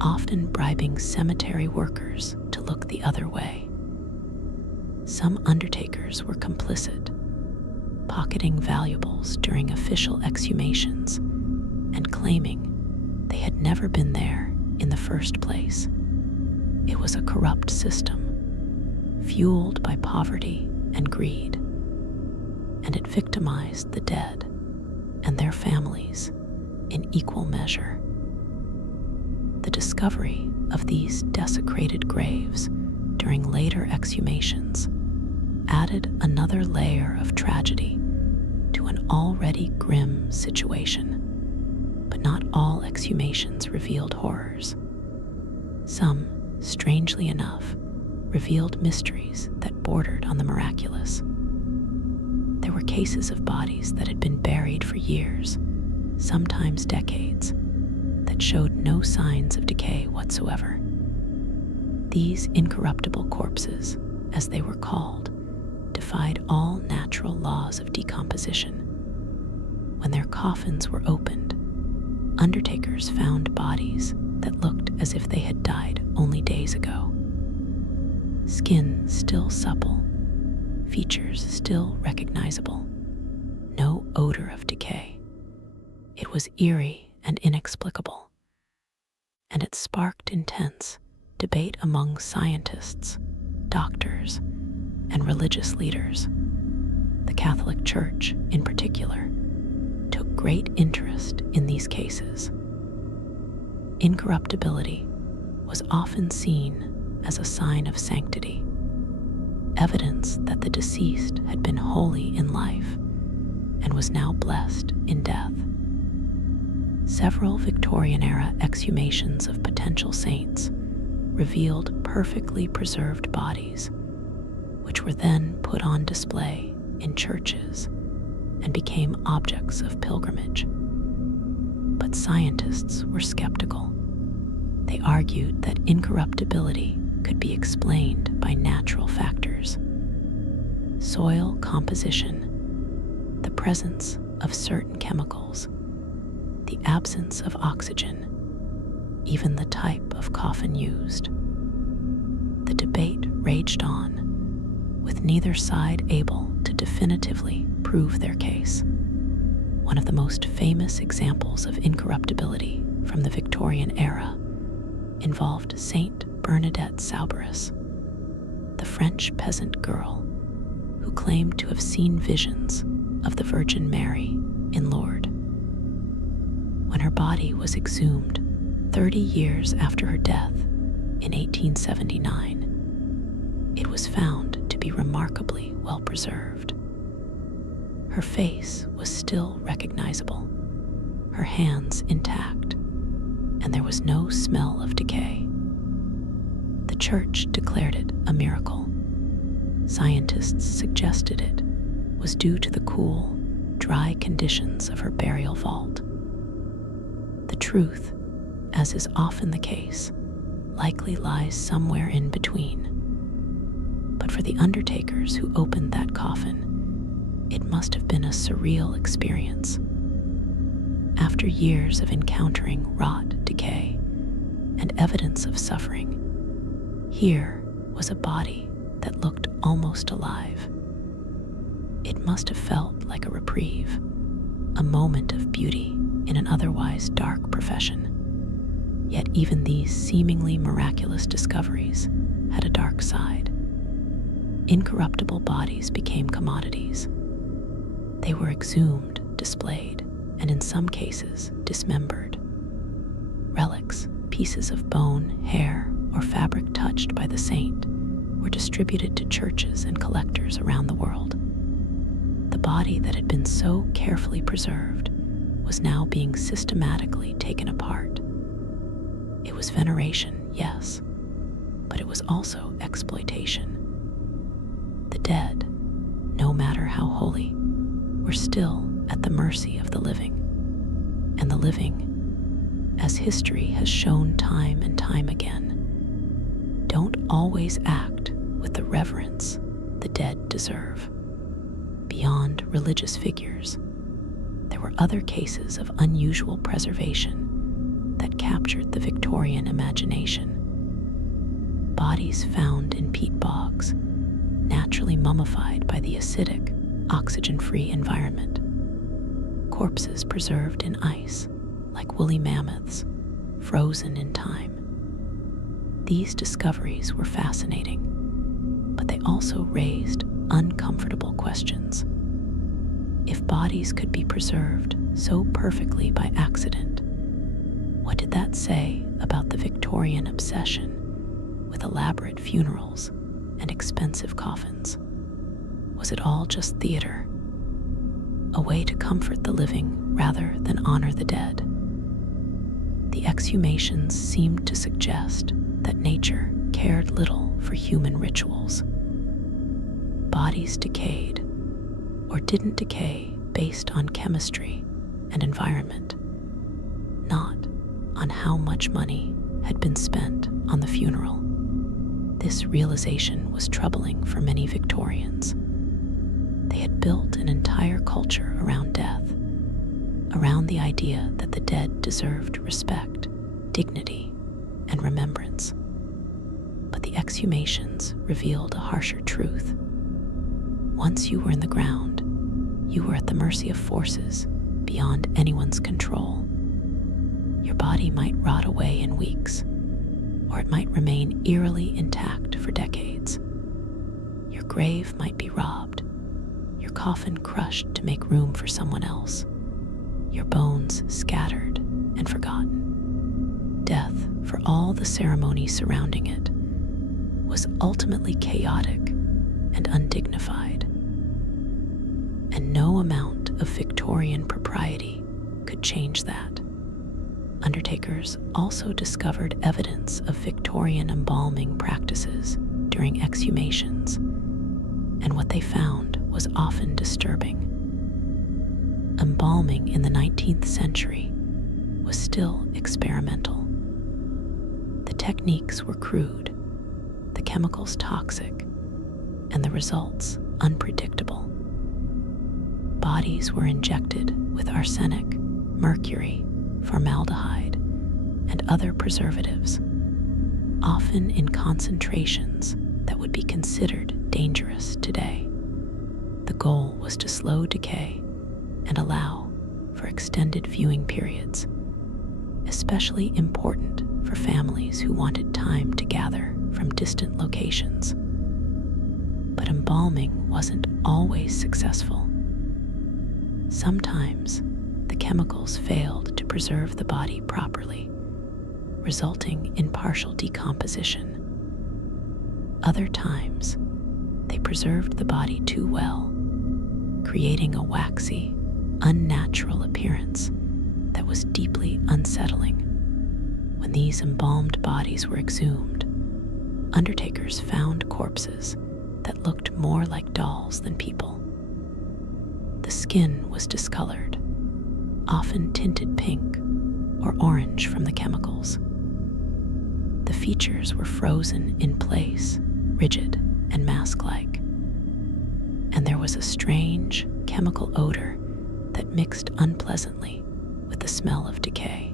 often bribing cemetery workers to look the other way. Some undertakers were complicit, pocketing valuables during official exhumations and claiming they had never been there in the first place. It was a corrupt system, fueled by poverty and greed, and it victimized the dead and their families in equal measure. The discovery of these desecrated graves during later exhumations added another layer of tragedy to an already grim situation. But not all exhumations revealed horrors. Some, strangely enough, revealed mysteries that bordered on the miraculous. There were cases of bodies that had been buried for years, sometimes decades, that showed no signs of decay whatsoever. These incorruptible corpses, as they were called, defied all natural laws of decomposition. When their coffins were opened, undertakers found bodies that looked as if they had died only days ago. Skin still supple, features still recognizable. No odor of decay. It was eerie and inexplicable, and it sparked intense debate among scientists, doctors, and religious leaders. The Catholic Church, in particular, took great interest in these cases. Incorruptibility was often seen as a sign of sanctity, evidence that the deceased had been holy in life and was now blessed in death. Several Victorian-era exhumations of potential saints revealed perfectly preserved bodies, which were then put on display in churches and became objects of pilgrimage. But scientists were skeptical. They argued that incorruptibility could be explained by natural factors: soil composition, the presence of certain chemicals, the absence of oxygen, even the type of coffin used. The debate raged on, with neither side able to definitively prove their case. One of the most famous examples of incorruptibility from the Victorian era involved Saint Bernadette Soubirous, the French peasant girl who claimed to have seen visions of the Virgin Mary in Lourdes. When her body was exhumed 30 years after her death in 1879, it was found to be remarkably well preserved. Her face was still recognizable, her hands intact, and there was no smell of decay. The church declared it a miracle. Scientists suggested it was due to the cool, dry conditions of her burial vault. The truth, as is often the case, likely lies somewhere in between. But for the undertakers who opened that coffin, it must have been a surreal experience. After years of encountering rot, decay, and evidence of suffering, here was a body that looked almost alive. It must have felt like a reprieve, a moment of beauty in an otherwise dark profession. Yet even these seemingly miraculous discoveries had a dark side. Incorruptible bodies became commodities. They were exhumed, displayed, and in some cases dismembered. Relics, pieces of bone, hair, or fabric touched by the saint, were distributed to churches and collectors around the world. The body that had been so carefully preserved was now being systematically taken apart. It was veneration, yes, but it was also exploitation. The dead, no matter how holy, were still at the mercy of the living. And the living, as history has shown time and time again, don't always act with the reverence the dead deserve. Beyond religious figures, there were other cases of unusual preservation that captured the Victorian imagination. Bodies found in peat bogs, naturally mummified by the acidic, oxygen-free environment. Corpses preserved in ice, like woolly mammoths, frozen in time. These discoveries were fascinating, but they also raised uncomfortable questions. If bodies could be preserved so perfectly by accident, what did that say about the Victorian obsession with elaborate funerals and expensive coffins? Was it all just theater? A way to comfort the living rather than honor the dead? The exhumations seemed to suggest that nature cared little for human rituals. Bodies decayed, or didn't decay based on chemistry and environment, not on how much money had been spent on the funeral. This realization was troubling for many Victorians. They had built an entire culture around death, around the idea that the dead deserved respect, dignity, and remembrance. But the exhumations revealed a harsher truth. Once you were in the ground, you were at the mercy of forces beyond anyone's control. Your body might rot away in weeks, or it might remain eerily intact for decades. Your grave might be robbed, your coffin crushed to make room for someone else, your bones scattered and forgotten. Death, for all the ceremony surrounding it, was ultimately chaotic and undignified. And no amount of Victorian propriety could change that. Undertakers also discovered evidence of Victorian embalming practices during exhumations, and what they found was often disturbing. Embalming in the 19th century was still experimental. The techniques were crude, the chemicals toxic, and the results unpredictable. Bodies were injected with arsenic, mercury, formaldehyde, and other preservatives, often in concentrations that would be considered dangerous today. The goal was to slow decay and allow for extended viewing periods, especially important for families who wanted time to gather from distant locations. But embalming wasn't always successful. Sometimes the chemicals failed to preserve the body properly, resulting in partial decomposition. Other times, they preserved the body too well, creating a waxy, unnatural appearance that was deeply unsettling. When these embalmed bodies were exhumed, undertakers found corpses that looked more like dolls than people. The skin was discolored, often tinted pink or orange from the chemicals. The features were frozen in place, rigid and mask-like, and there was a strange chemical odor that mixed unpleasantly with the smell of decay.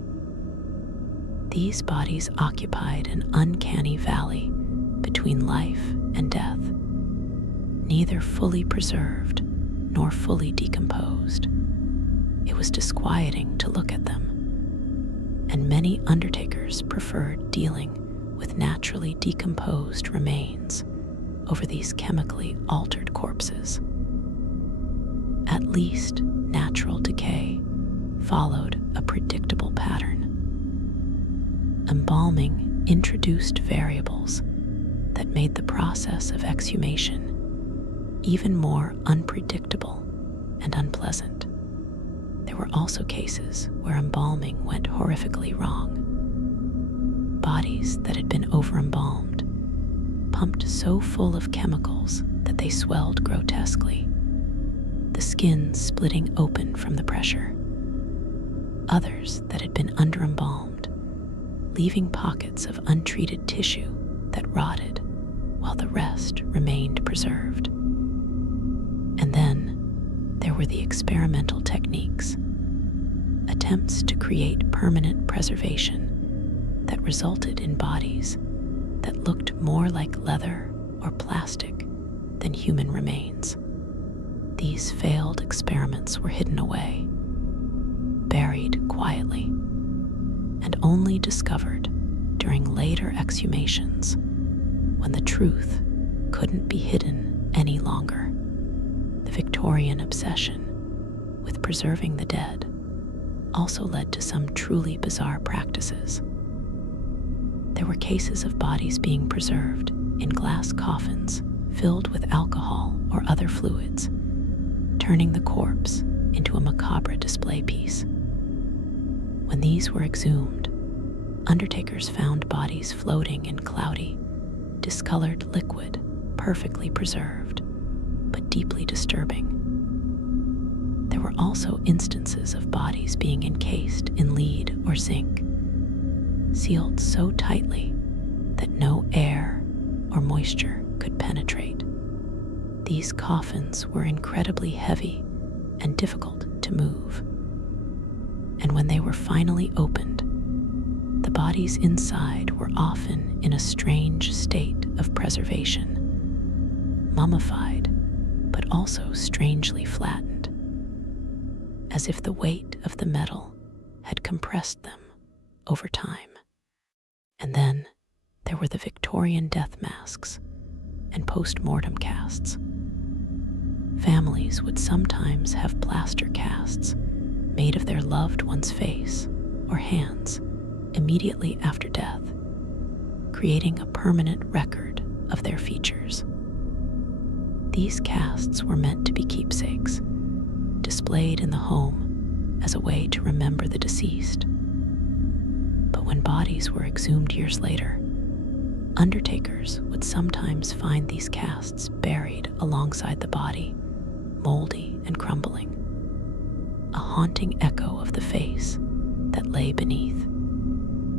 These bodies occupied an uncanny valley between life and death, neither fully preserved nor fully decomposed. It was disquieting to look at them, and many undertakers preferred dealing with naturally decomposed remains over these chemically altered corpses. At least natural decay followed a predictable pattern. Embalming introduced variables that made the process of exhumation even more unpredictable and unpleasant. There were also cases where embalming went horrifically wrong. Bodies that had been over-embalmed, pumped so full of chemicals that they swelled grotesquely, the skin splitting open from the pressure. Others that had been under-embalmed, leaving pockets of untreated tissue that rotted while the rest remained preserved. And then there were the experimental techniques, attempts to create permanent preservation that resulted in bodies that looked more like leather or plastic than human remains. These failed experiments were hidden away, buried quietly, and only discovered during later exhumations when the truth couldn't be hidden any longer. The Victorian obsession with preserving the dead also led to some truly bizarre practices. There were cases of bodies being preserved in glass coffins filled with alcohol or other fluids, turning the corpse into a macabre display piece. When these were exhumed, undertakers found bodies floating in cloudy, discolored liquid, perfectly preserved, but deeply disturbing. There were also instances of bodies being encased in lead or zinc, sealed so tightly that no air or moisture could penetrate. These coffins were incredibly heavy and difficult to move. And when they were finally opened, the bodies inside were often in a strange state of preservation, mummified but also strangely flattened, as if the weight of the metal had compressed them over time. And then there were the Victorian death masks and post-mortem casts. Families would sometimes have plaster casts made of their loved one's face or hands immediately after death, creating a permanent record of their features. These casts were meant to be keepsakes, displayed in the home as a way to remember the deceased. But when bodies were exhumed years later, undertakers would sometimes find these casts buried alongside the body, moldy and crumbling, a haunting echo of the face that lay beneath.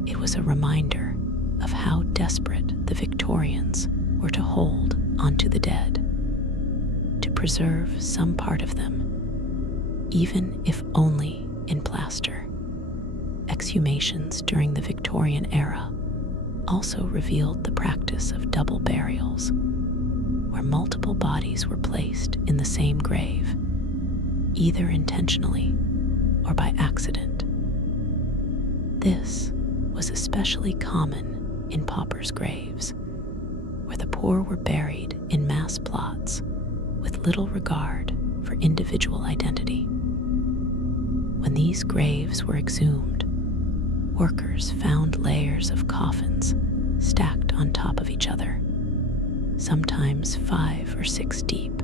It was a reminder of how desperate the Victorians were to hold onto the dead, to preserve some part of them, even if only in plaster. Exhumations during the Victorian era also revealed the practice of double burials, where multiple bodies were placed in the same grave, either intentionally or by accident. This was especially common in paupers' graves, where the poor were buried in mass plots with little regard for individual identity. When these graves were exhumed, workers found layers of coffins stacked on top of each other, sometimes 5 or 6 deep.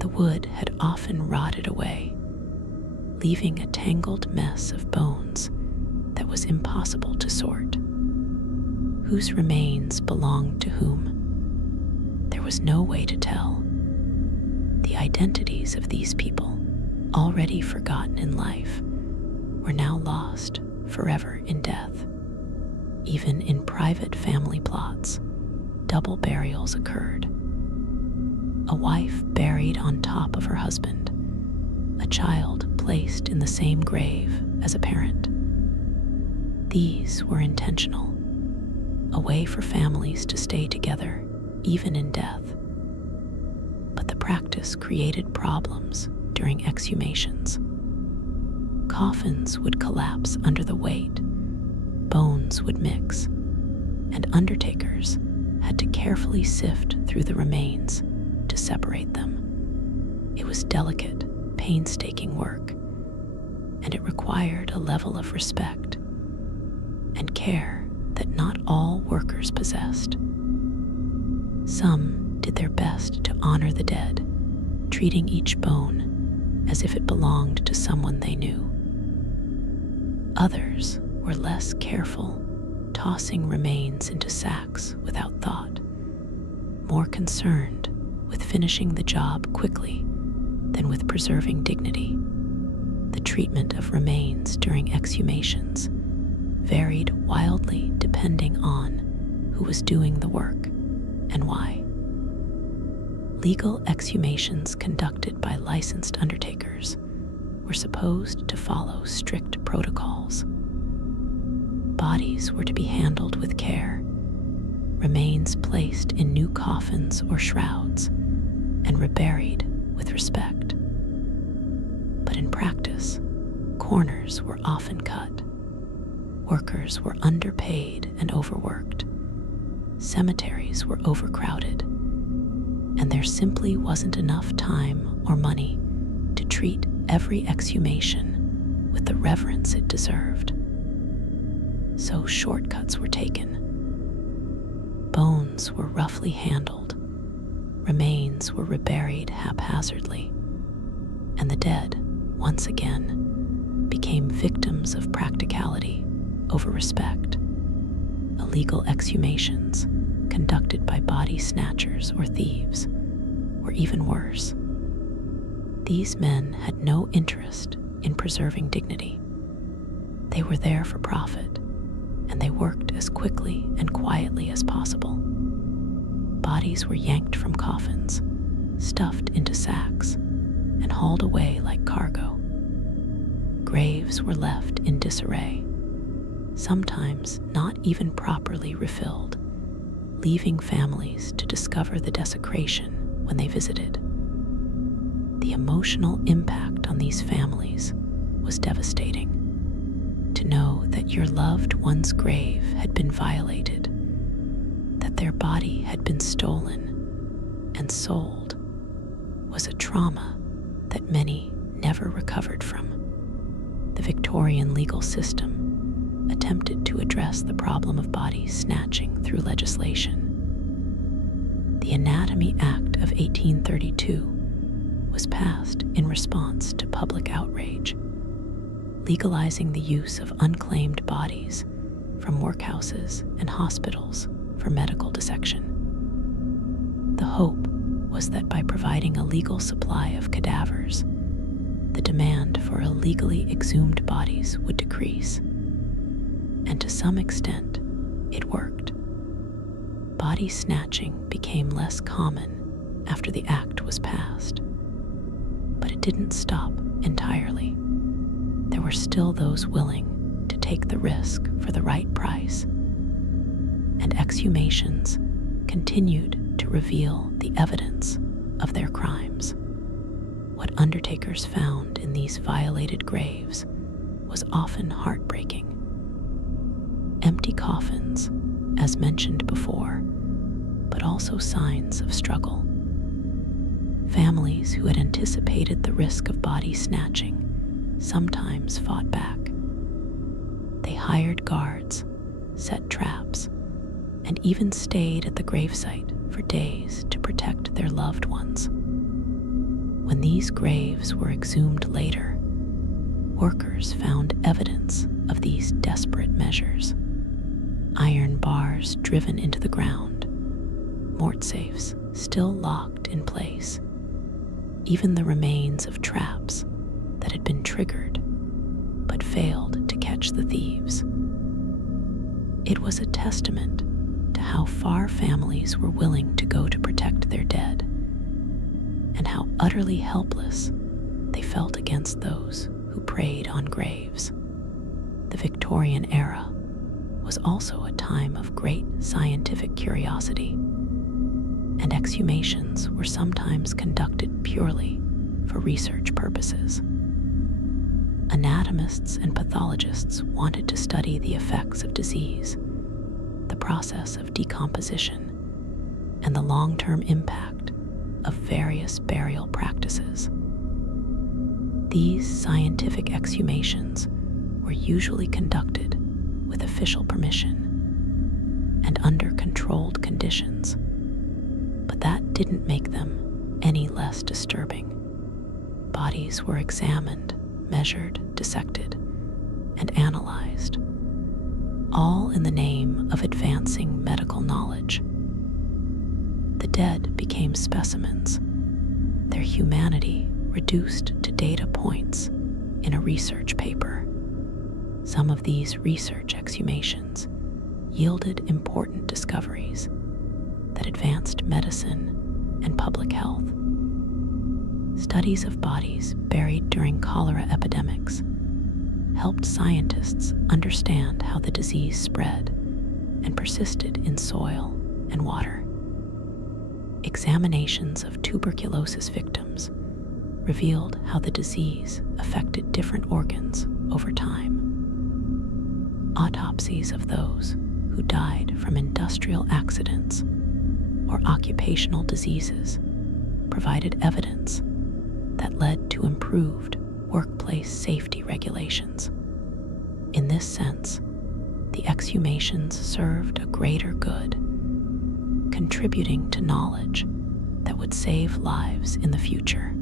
The wood had often rotted away, leaving a tangled mess of bones that was impossible to sort. Whose remains belonged to whom? There was no way to tell. The identities of these people, already forgotten in life, were now lost forever in death. Even in private family plots, double burials occurred. A wife buried on top of her husband, a child placed in the same grave as a parent. These were intentional, a way for families to stay together even in death. But the practice created problems during exhumations. Coffins would collapse under the weight, bones would mix, and undertakers had to carefully sift through the remains to separate them. It was delicate, painstaking work, and it required a level of respect and care that not all workers possessed. Some did their best to honor the dead, treating each bone as if it belonged to someone they knew. Others were less careful, tossing remains into sacks without thought, more concerned with finishing the job quickly than with preserving dignity. The treatment of remains during exhumations varied wildly depending on who was doing the work and why. Legal exhumations conducted by licensed undertakers were supposed to follow strict protocols. Bodies were to be handled with care, remains placed in new coffins or shrouds, and reburied with respect. But in practice, corners were often cut. Workers were underpaid and overworked. Cemeteries were overcrowded, and there simply wasn't enough time or money to treat every exhumation with the reverence it deserved. So shortcuts were taken. Bones were roughly handled, remains were reburied haphazardly, and the dead, once again, became victims of practicality over respect. Illegal exhumations, conducted by body snatchers or thieves, were even worse. These men had no interest in preserving dignity. They were there for profit, and they worked as quickly and quietly as possible. Bodies were yanked from coffins, stuffed into sacks, and hauled away like cargo. Graves were left in disarray, sometimes not even properly refilled, leaving families to discover the desecration when they visited. emotional impact on these families was devastating. To know that your loved one's grave had been violated, that their body had been stolen and sold, was a trauma that many never recovered from. The Victorian legal system attempted to address the problem of body snatching through legislation. The Anatomy Act of 1832 was passed in response to public outrage, legalizing the use of unclaimed bodies from workhouses and hospitals for medical dissection. The hope was that by providing a legal supply of cadavers, the demand for illegally exhumed bodies would decrease. And to some extent, it worked. Body snatching became less common after the act was passed. But it didn't stop entirely. There were still those willing to take the risk for the right price, and exhumations continued to reveal the evidence of their crimes. What undertakers found in these violated graves was often heartbreaking. Empty coffins, as mentioned before, but also signs of struggle. Families who had anticipated the risk of body snatching sometimes fought back. They hired guards, set traps, and even stayed at the gravesite for days to protect their loved ones. When these graves were exhumed later, workers found evidence of these desperate measures. Iron bars driven into the ground, mort safes still locked in place, even the remains of traps that had been triggered but failed to catch the thieves. It was a testament to how far families were willing to go to protect their dead, and how utterly helpless they felt against those who preyed on graves. The Victorian era was also a time of great scientific curiosity, and exhumations were sometimes conducted purely for research purposes. Anatomists and pathologists wanted to study the effects of disease, the process of decomposition, and the long-term impact of various burial practices. These scientific exhumations were usually conducted with official permission and under controlled conditions, but that didn't make them any less disturbing. Bodies were examined, measured, dissected, and analyzed, all in the name of advancing medical knowledge. The dead became specimens, their humanity reduced to data points in a research paper. Some of these research exhumations yielded important discoveries that advanced medicine and public health. Studies of bodies buried during cholera epidemics helped scientists understand how the disease spread and persisted in soil and water. Examinations of tuberculosis victims revealed how the disease affected different organs over time. Autopsies of those who died from industrial accidents or occupational diseases provided evidence that led to improved workplace safety regulations. In this sense, the exhumations served a greater good, contributing to knowledge that would save lives in the future.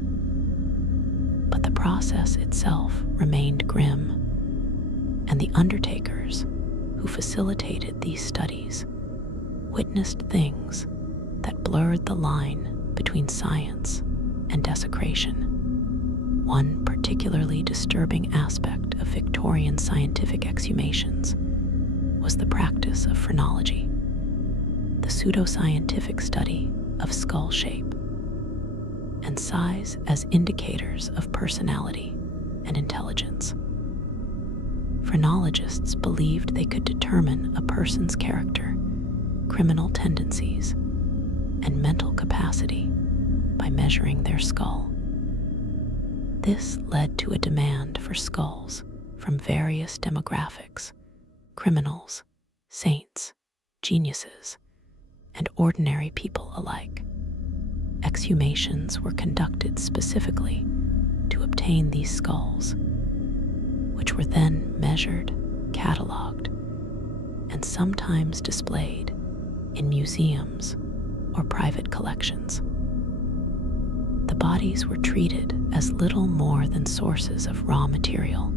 But the process itself remained grim, and the undertakers who facilitated these studies witnessed things that blurred the line between science and desecration. One particularly disturbing aspect of Victorian scientific exhumations was the practice of phrenology, the pseudoscientific study of skull shape and size as indicators of personality and intelligence. Phrenologists believed they could determine a person's character, criminal tendencies, and mental capacity by measuring their skull. This led to a demand for skulls from various demographics: criminals, saints, geniuses, and ordinary people alike. Exhumations were conducted specifically to obtain these skulls, which were then measured, cataloged, and sometimes displayed in museums or private collections. The bodies were treated as little more than sources of raw material,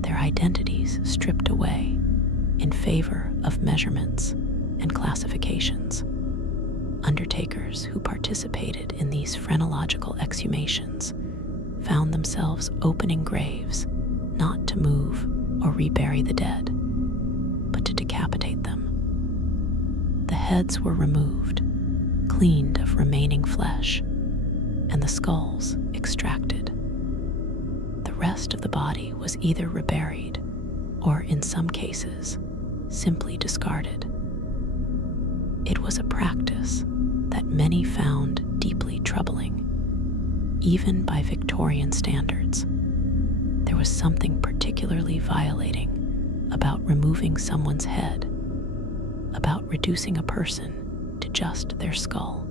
their identities stripped away in favor of measurements and classifications. Undertakers who participated in these phrenological exhumations found themselves opening graves not to move or rebury the dead, but to decapitate them. The heads were removed, cleaned of remaining flesh, and the skulls extracted. The rest of the body was either reburied or, in some cases, simply discarded. It was a practice that many found deeply troubling, even by Victorian standards. There was something particularly violating about removing someone's head, about reducing a person to just their skull.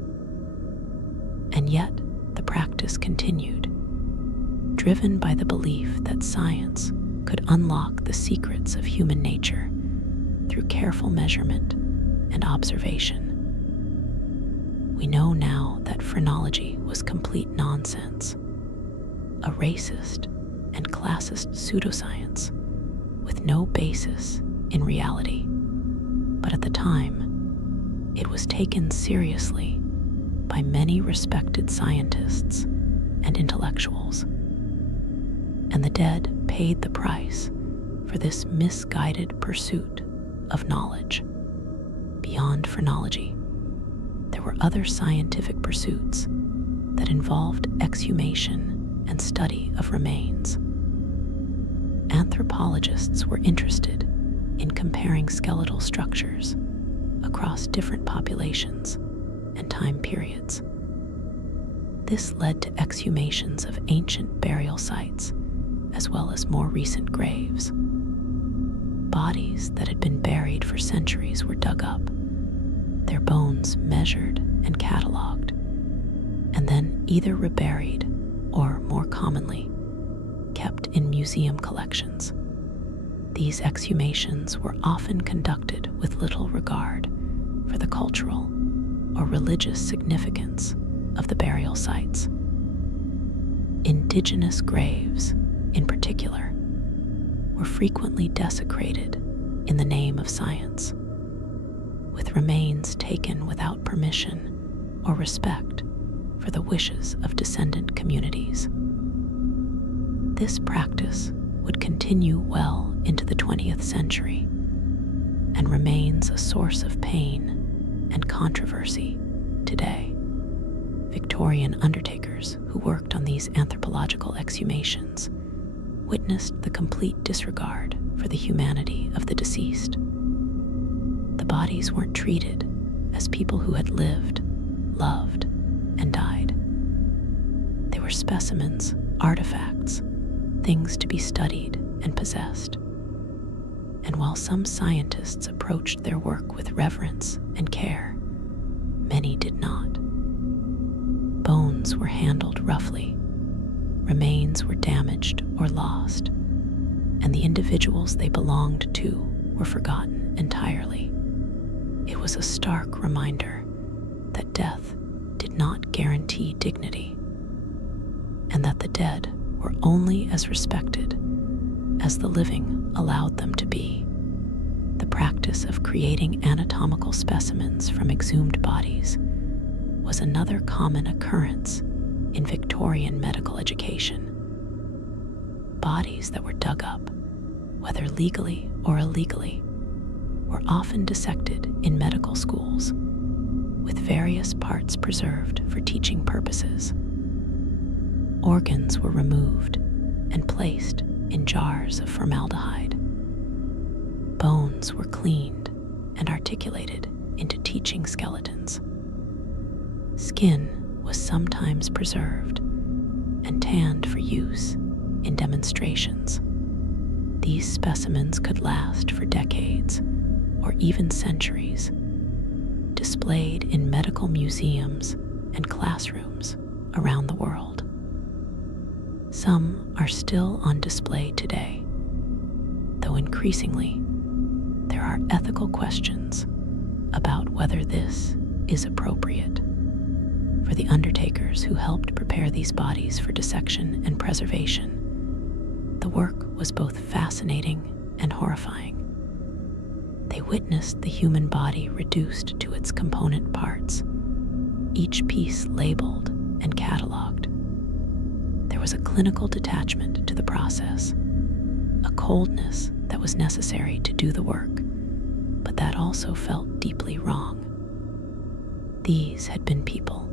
And yet, the practice continued, driven by the belief that science could unlock the secrets of human nature through careful measurement and observation. We know now that phrenology was complete nonsense, a racist and classist pseudoscience with no basis in reality. But at the time, it was taken seriously by many respected scientists and intellectuals, and the dead paid the price for this misguided pursuit of knowledge. Beyond phrenology, there were other scientific pursuits that involved exhumation and study of remains. Anthropologists were interested in comparing skeletal structures across different populations and time periods. This led to exhumations of ancient burial sites as well as more recent graves. Bodies that had been buried for centuries were dug up, their bones measured and cataloged, and then either reburied or, more commonly, kept in museum collections. These exhumations were often conducted with little regard for the cultural or religious significance of the burial sites. Indigenous graves, in particular, were frequently desecrated in the name of science, with remains taken without permission or respect for the wishes of descendant communities. This practice would continue well into the 20th century and remains a source of pain and controversy today. Victorian undertakers who worked on these anthropological exhumations witnessed the complete disregard for the humanity of the deceased. The bodies weren't treated as people who had lived, loved, and died. They were specimens, artifacts, things to be studied and possessed. And while some scientists approached their work with reverence and care, many did not. Bones were handled roughly, remains were damaged or lost, and the individuals they belonged to were forgotten entirely. It was a stark reminder that death did not guarantee dignity, and that the dead were only as respected as the living allowed them to be. The practice of creating anatomical specimens from exhumed bodies was another common occurrence in Victorian medical education. Bodies that were dug up, whether legally or illegally, were often dissected in medical schools, with various parts preserved for teaching purposes. Organs were removed and placed in jars of formaldehyde. Bones were cleaned and articulated into teaching skeletons. Skin was sometimes preserved, and tanned for use in demonstrations. These specimens could last for decades or even centuries, displayed in medical museums and classrooms around the world. Some are still on display today, though increasingly there are ethical questions about whether this is appropriate. For the undertakers who helped prepare these bodies for dissection and preservation, the work was both fascinating and horrifying. They witnessed the human body reduced to its component parts, each piece labeled and cataloged. There was a clinical detachment to the process, a coldness that was necessary to do the work, but that also felt deeply wrong. These had been people,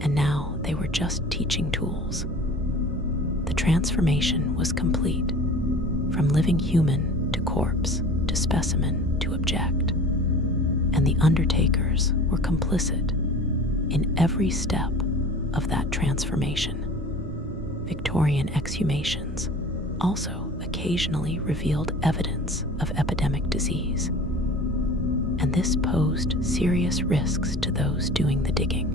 and now they were just teaching tools. The transformation was complete, from living human to corpse to specimen to object, and the undertakers were complicit in every step of that transformation. Victorian exhumations also occasionally revealed evidence of epidemic disease, and this posed serious risks to those doing the digging.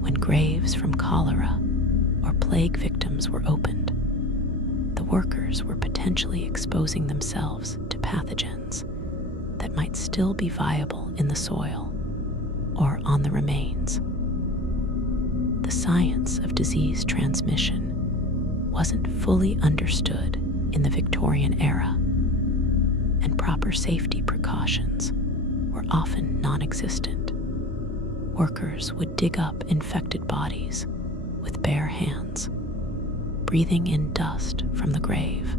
When graves from cholera or plague victims were opened, the workers were potentially exposing themselves to pathogens that might still be viable in the soil or on the remains. The science of disease transmission wasn't fully understood in the Victorian era, and proper safety precautions were often non-existent. Workers would dig up infected bodies with bare hands, breathing in dust from the grave,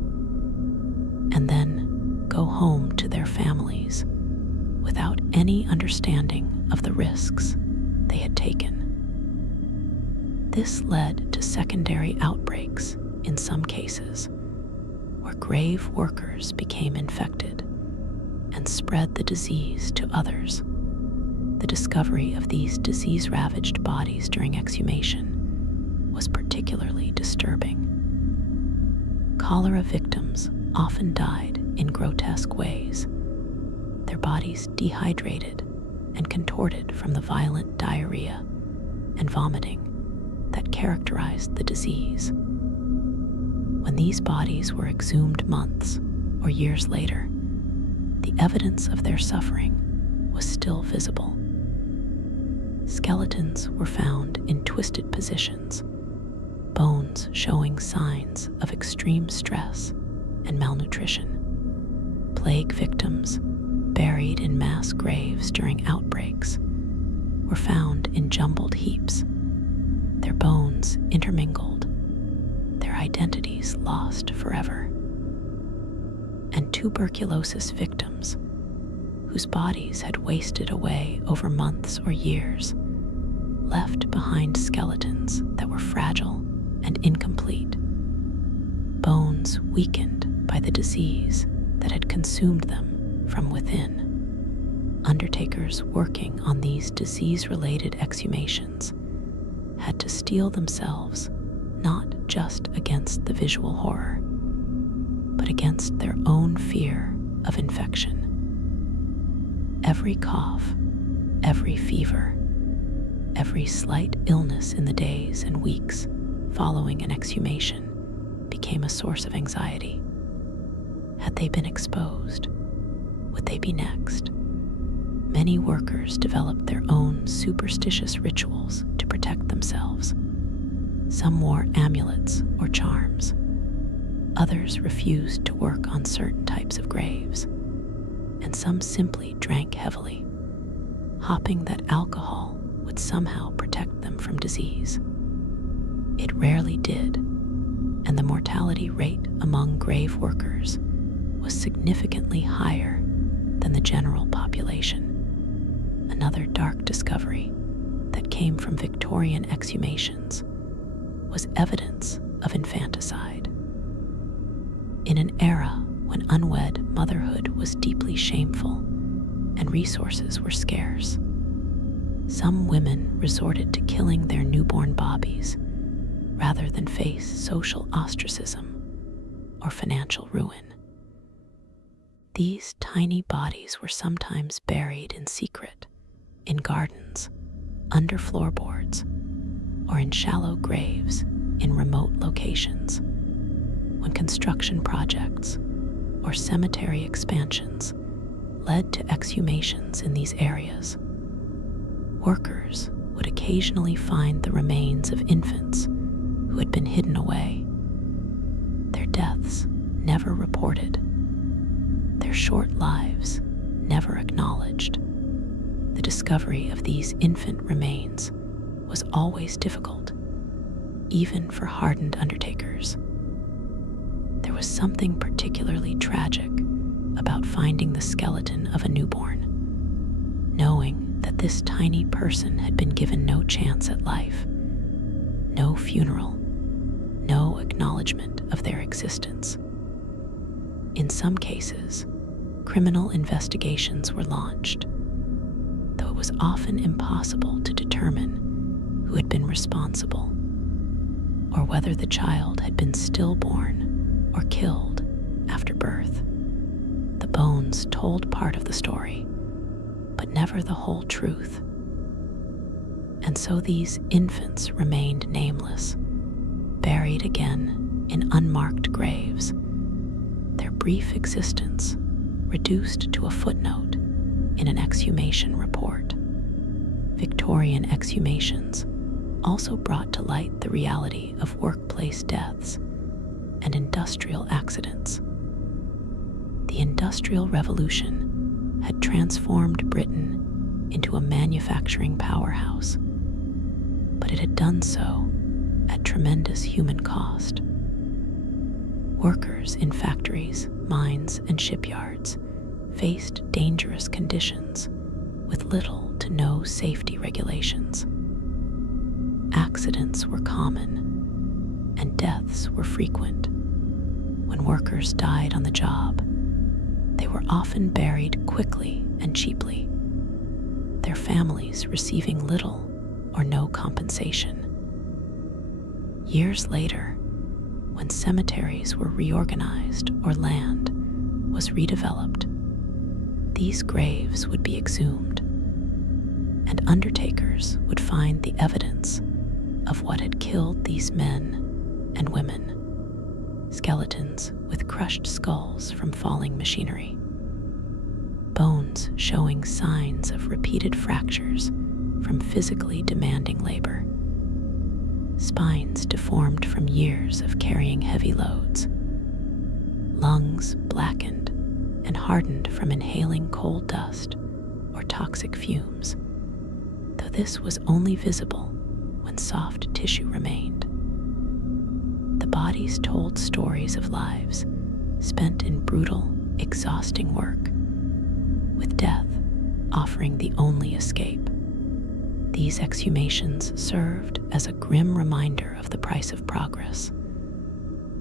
and then go home to their families without any understanding of the risks they had taken. This led to secondary outbreaks in some cases, where grave workers became infected and spread the disease to others. The discovery of these disease-ravaged bodies during exhumation was particularly disturbing. Cholera victims often died in grotesque ways, their bodies dehydrated and contorted from the violent diarrhea and vomiting that characterized the disease. When these bodies were exhumed months or years later, the evidence of their suffering was still visible. Skeletons were found in twisted positions, bones showing signs of extreme stress and malnutrition. Plague victims, buried in mass graves during outbreaks, were found in jumbled heaps, their bones intermingled, their identities lost forever. And tuberculosis victims, whose bodies had wasted away over months or years, left behind skeletons that were fragile and incomplete, bones weakened by the disease that had consumed them from within. Undertakers working on these disease-related exhumations had to steel themselves not just against the visual horror, but against their own fear of infection. Every cough, every fever, every slight illness in the days and weeks following an exhumation became a source of anxiety. Had they been exposed? Would they be next? Many workers developed their own superstitious rituals to protect themselves. Some wore amulets or charms. Others refused to work on certain types of graves, and some simply drank heavily, hoping that alcohol would somehow protect them from disease. It rarely did, and the mortality rate among grave workers was significantly higher than the general population. Another dark discovery that came from Victorian exhumations was evidence of infanticide. In an era when unwed motherhood was deeply shameful and resources were scarce, some women resorted to killing their newborn bobbies rather than face social ostracism or financial ruin. These tiny bodies were sometimes buried in secret, in gardens, under floorboards, or in shallow graves in remote locations. When construction projects or cemetery expansions led to exhumations in these areas, workers would occasionally find the remains of infants who had been hidden away. Their deaths never reported, their short lives never acknowledged. The discovery of these infant remains was always difficult, even for hardened undertakers. There was something particularly tragic about finding the skeleton of a newborn, knowing that this tiny person had been given no chance at life, no funeral, no acknowledgement of their existence. In some cases, criminal investigations were launched, though it was often impossible to determine who had been responsible, or whether the child had been stillborn or killed after birth. The bones told part of the story, but never the whole truth. And so these infants remained nameless, buried again in unmarked graves, their brief existence reduced to a footnote in an exhumation report. Victorian exhumations also brought to light the reality of workplace deaths and industrial accidents. The Industrial Revolution had transformed Britain into a manufacturing powerhouse, but it had done so at tremendous human cost. Workers in factories, mines, and shipyards faced dangerous conditions with little to no safety regulations. Accidents were common, and deaths were frequent. When workers died on the job, they were often buried quickly and cheaply, their families receiving little or no compensation. Years later, when cemeteries were reorganized or land was redeveloped, these graves would be exhumed, and undertakers would find the evidence of what had killed these men and women: skeletons with crushed skulls from falling machinery, bones showing signs of repeated fractures from physically demanding labor, spines deformed from years of carrying heavy loads, lungs blackened and hardened from inhaling coal dust or toxic fumes, though this was only visible when soft tissue remained. The bodies told stories of lives spent in brutal, exhausting work, with death offering the only escape. These exhumations served as a grim reminder of the price of progress,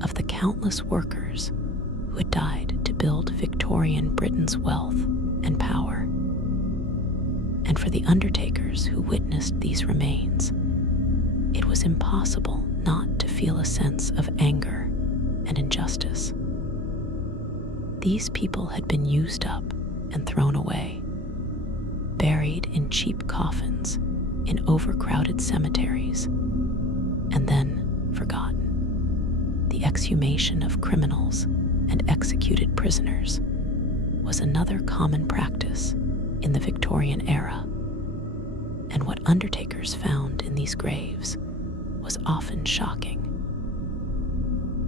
of the countless workers who had died to build Victorian Britain's wealth and power. And for the undertakers who witnessed these remains, it was impossible not to feel a sense of anger and injustice. These people had been used up and thrown away, buried in cheap coffins in overcrowded cemeteries, and then forgotten. The exhumation of criminals and executed prisoners was another common practice in the Victorian era, and what undertakers found in these graves was often shocking.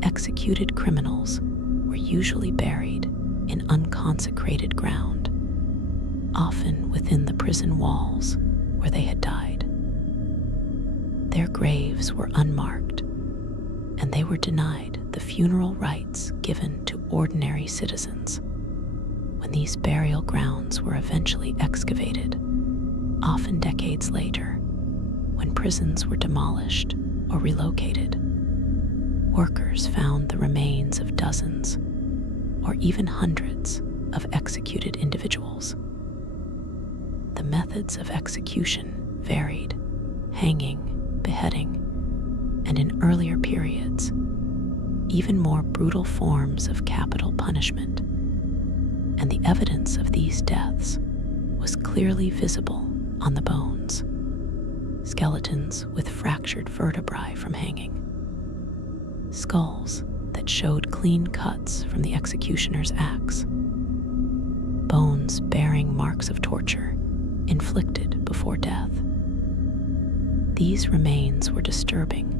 Executed criminals were usually buried in unconsecrated ground, often within the prison walls where they had died. Their graves were unmarked, and they were denied the funeral rites given to ordinary citizens. When these burial grounds were eventually excavated, often decades later, when prisons were demolished or relocated, workers found the remains of dozens or even hundreds of executed individuals. The methods of execution varied: hanging, beheading, and in earlier periods, even more brutal forms of capital punishment, and the evidence of these deaths was clearly visible on the bones. Skeletons with fractured vertebrae from hanging, skulls that showed clean cuts from the executioner's axe, bones bearing marks of torture inflicted before death. These remains were disturbing,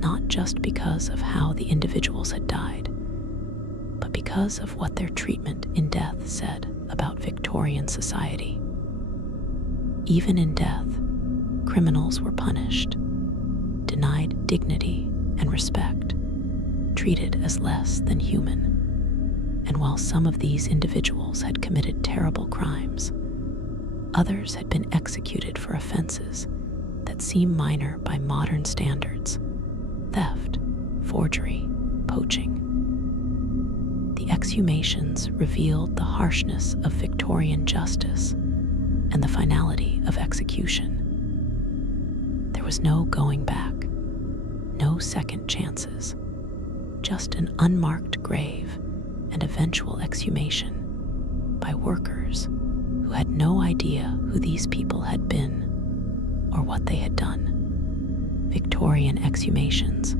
not just because of how the individuals had died, but because of what their treatment in death said about Victorian society. Even in death, criminals were punished, denied dignity and respect, treated as less than human. And while some of these individuals had committed terrible crimes, others had been executed for offenses that seem minor by modern standards: theft, forgery, poaching. The exhumations revealed the harshness of Victorian justice and the finality of execution. There was no going back, no second chances, just an unmarked grave and eventual exhumation by workers who had no idea who these people had been or what they had done. Victorian exhumations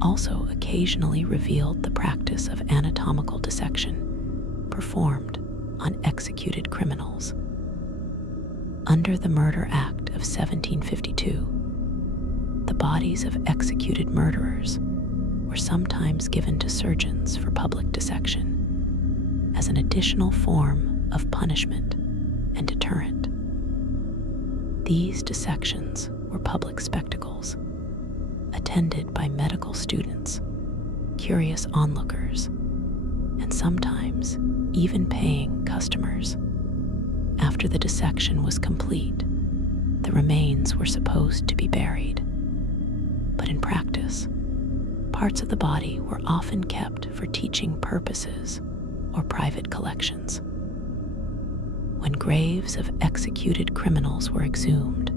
also occasionally revealed the practice of anatomical dissection performed on executed criminals. Under the Murder Act of 1752, the bodies of executed murderers were sometimes given to surgeons for public dissection as an additional form of punishment and deterrent. These dissections were public spectacles, attended by medical students, curious onlookers, and sometimes even paying customers. After the dissection was complete, the remains were supposed to be buried. But in practice, parts of the body were often kept for teaching purposes or private collections. When graves of executed criminals were exhumed,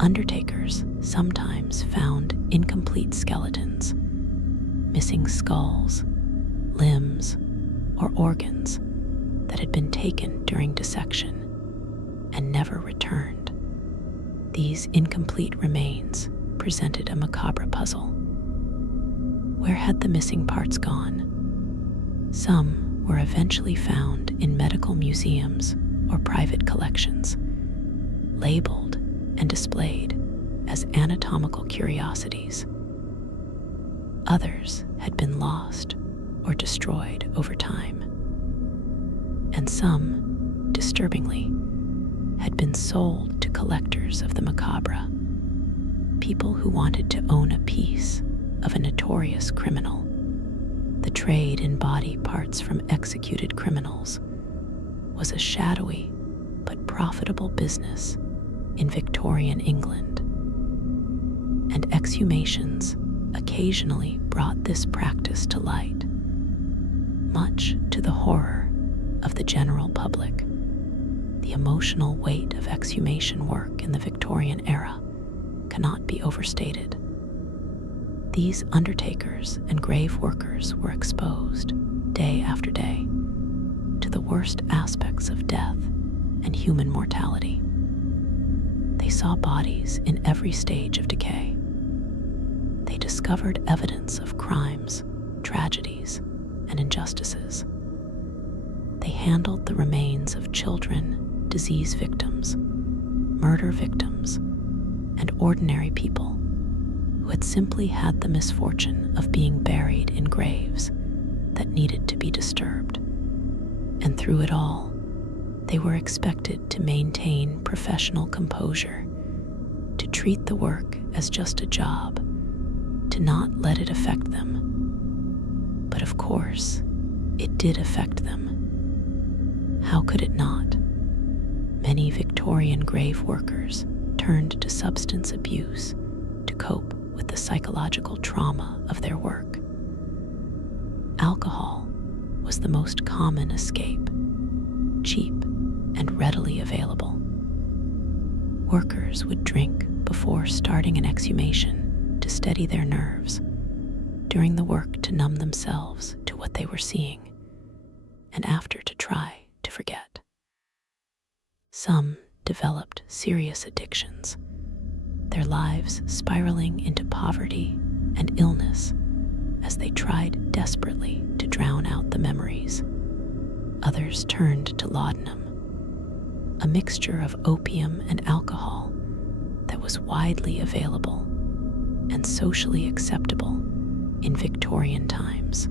undertakers sometimes found incomplete skeletons, missing skulls, limbs, or organs that had been taken during dissection and never returned. These incomplete remains presented a macabre puzzle. Where had the missing parts gone? Some were eventually found in medical museums or private collections, labeled and displayed as anatomical curiosities. Others had been lost or destroyed over time, and some, disturbingly, had been sold to collectors of the macabre, people who wanted to own a piece of a notorious criminal. The trade in body parts from executed criminals was a shadowy but profitable business in Victorian England, and exhumations occasionally brought this practice to light, much to the horror of the general public. The emotional weight of exhumation work in the Victorian era cannot be overstated. These undertakers and grave workers were exposed, day after day, to the worst aspects of death and human mortality. They saw bodies in every stage of decay. They discovered evidence of crimes, tragedies, and injustices. They handled the remains of children, disease victims, murder victims, and ordinary people who had simply had the misfortune of being buried in graves that needed to be disturbed. And through it all, they were expected to maintain professional composure, to treat the work as just a job, to not let it affect them. But of course, it did affect them. How could it not? Many Victorian grave workers turned to substance abuse to cope with the psychological trauma of their work. Alcohol was the most common escape, cheap and readily available. Workers would drink before starting an exhumation to stay steady their nerves during the work to numb themselves to what they were seeing, and after to try to forget. Some developed serious addictions, their lives spiraling into poverty and illness as they tried desperately to drown out the memories. Others turned to laudanum, a mixture of opium and alcohol that was widely available and socially acceptable in Victorian times.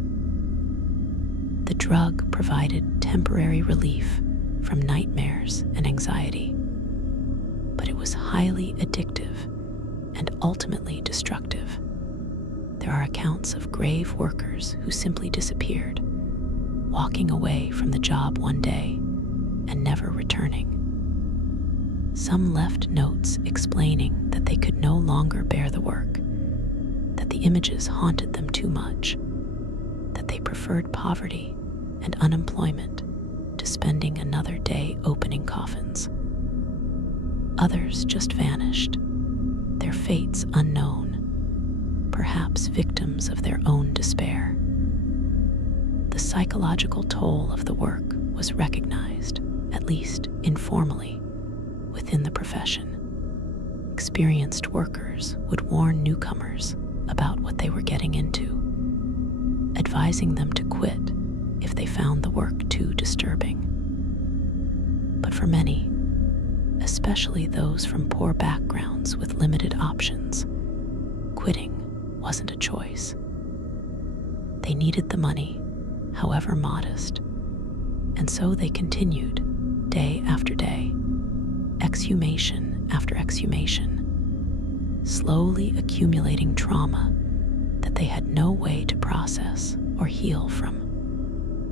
The drug provided temporary relief from nightmares and anxiety, but it was highly addictive and ultimately destructive. There are accounts of grave workers who simply disappeared, walking away from the job one day and never returning. Some left notes explaining that they could no longer bear the work, that the images haunted them too much, that they preferred poverty and unemployment to spending another day opening coffins. Others just vanished, their fates unknown, perhaps victims of their own despair. The psychological toll of the work was recognized, at least informally, within the profession. Experienced workers would warn newcomers about what they were getting into, advising them to quit if they found the work too disturbing. But for many, especially those from poor backgrounds with limited options, quitting wasn't a choice. They needed the money, however modest, and so they continued day after day, exhumation after exhumation, slowly accumulating trauma that they had no way to process or heal from.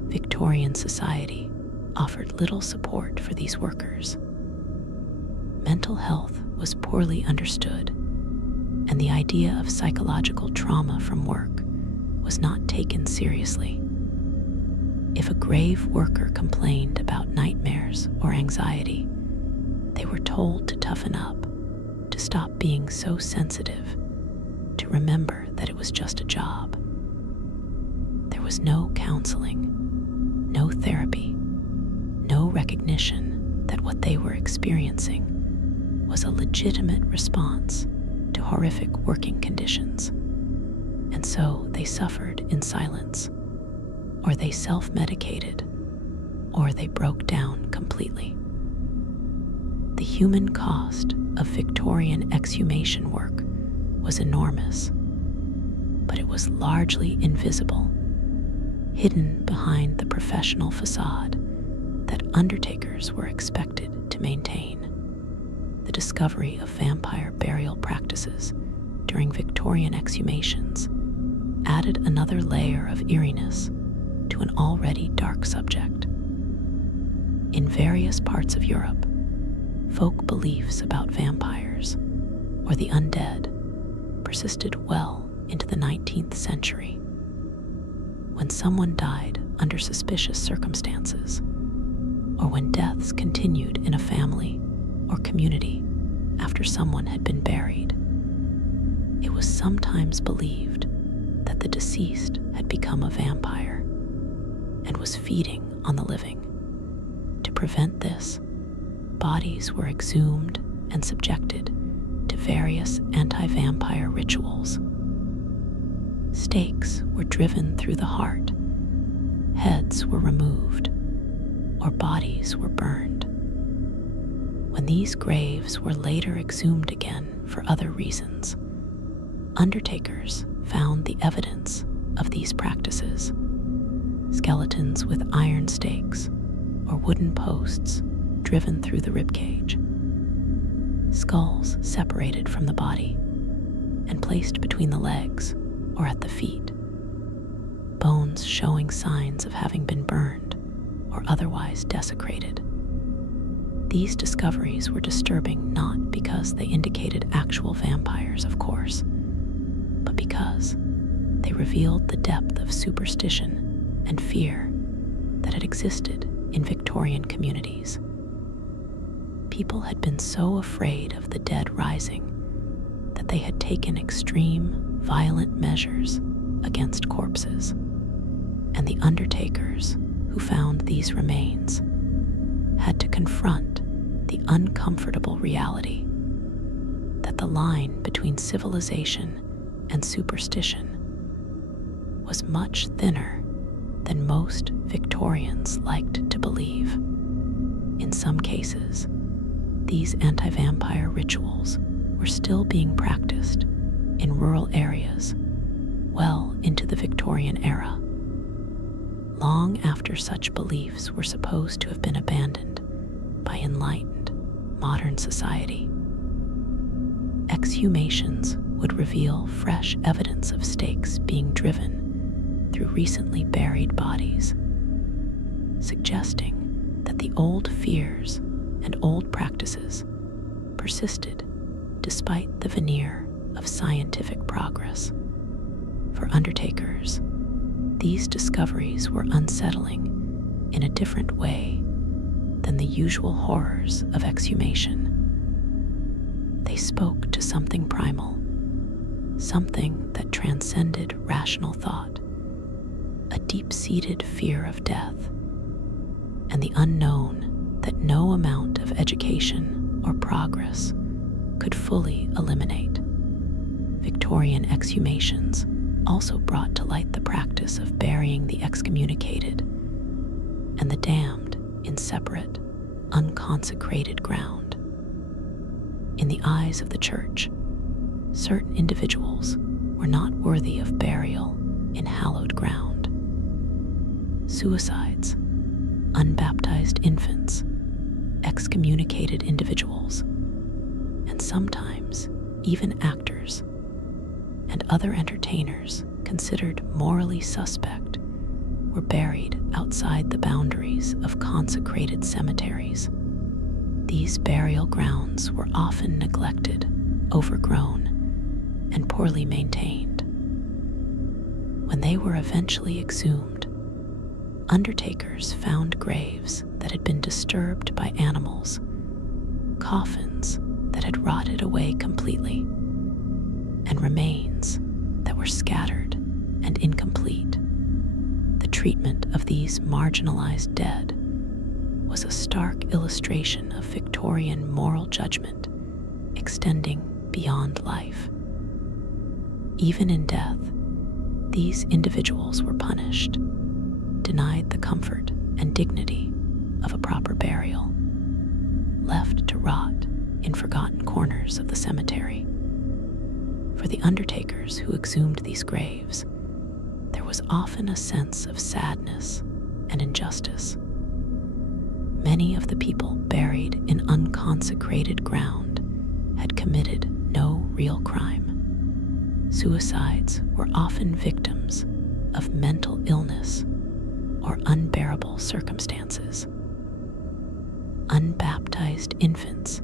Victorian society offered little support for these workers. Mental health was poorly understood, and the idea of psychological trauma from work was not taken seriously. If a grave worker complained about nightmares or anxiety, they were told to toughen up, to stop being so sensitive, to remember that it was just a job. There was no counseling, no therapy, no recognition that what they were experiencing was a legitimate response to horrific working conditions. And so they suffered in silence, or they self-medicated, or they broke down completely. The human cost of Victorian exhumation work was enormous, but it was largely invisible, hidden behind the professional facade that undertakers were expected to maintain. The discovery of vampire burial practices during Victorian exhumations added another layer of eeriness to an already dark subject. In various parts of Europe, folk beliefs about vampires or the undead persisted well into the 19th century. When someone died under suspicious circumstances, or when deaths continued in a family or community after someone had been buried, it was sometimes believed that the deceased had become a vampire and was feeding on the living. To prevent this, bodies were exhumed and subjected to various anti-vampire rituals. Stakes were driven through the heart, heads were removed, or bodies were burned. When these graves were later exhumed again for other reasons, undertakers found the evidence of these practices: skeletons with iron stakes or wooden posts driven through the ribcage, skulls separated from the body and placed between the legs or at the feet, bones showing signs of having been burned or otherwise desecrated. These discoveries were disturbing not because they indicated actual vampires, of course, but because they revealed the depth of superstition and fear that had existed in Victorian communities. People had been so afraid of the dead rising that they had taken extreme, violent measures against corpses, and the undertakers who found these remains had to confront the uncomfortable reality that the line between civilization and superstition was much thinner than most Victorians liked to believe. In some cases, these anti-vampire rituals were still being practiced in rural areas well into the Victorian era, long after such beliefs were supposed to have been abandoned by enlightened modern society. Exhumations would reveal fresh evidence of stakes being driven through recently buried bodies, suggesting that the old fears and old practices persisted despite the veneer of scientific progress. For undertakers, these discoveries were unsettling in a different way than the usual horrors of exhumation. They spoke to something primal, something that transcended rational thought, a deep-seated fear of death, and the unknown that no amount of education or progress could fully eliminate. Victorian exhumations also brought to light the practice of burying the excommunicated and the damned in separate, unconsecrated ground. In the eyes of the Church, certain individuals were not worthy of burial in hallowed ground. Suicides, unbaptized infants, excommunicated individuals, and sometimes even actors and other entertainers considered morally suspect were buried outside the boundaries of consecrated cemeteries. These burial grounds were often neglected, overgrown, and poorly maintained. When they were eventually exhumed, undertakers found graves that had been disturbed by animals, coffins that had rotted away completely, and remains that were scattered and incomplete. The treatment of these marginalized dead was a stark illustration of Victorian moral judgment extending beyond life. Even in death, these individuals were punished, denied the comfort and dignity of a proper burial, left to rot in forgotten corners of the cemetery. For the undertakers who exhumed these graves, there was often a sense of sadness and injustice. Many of the people buried in unconsecrated ground had committed no real crime. Suicides were often victims of mental illness or unbearable circumstances. Unbaptized infants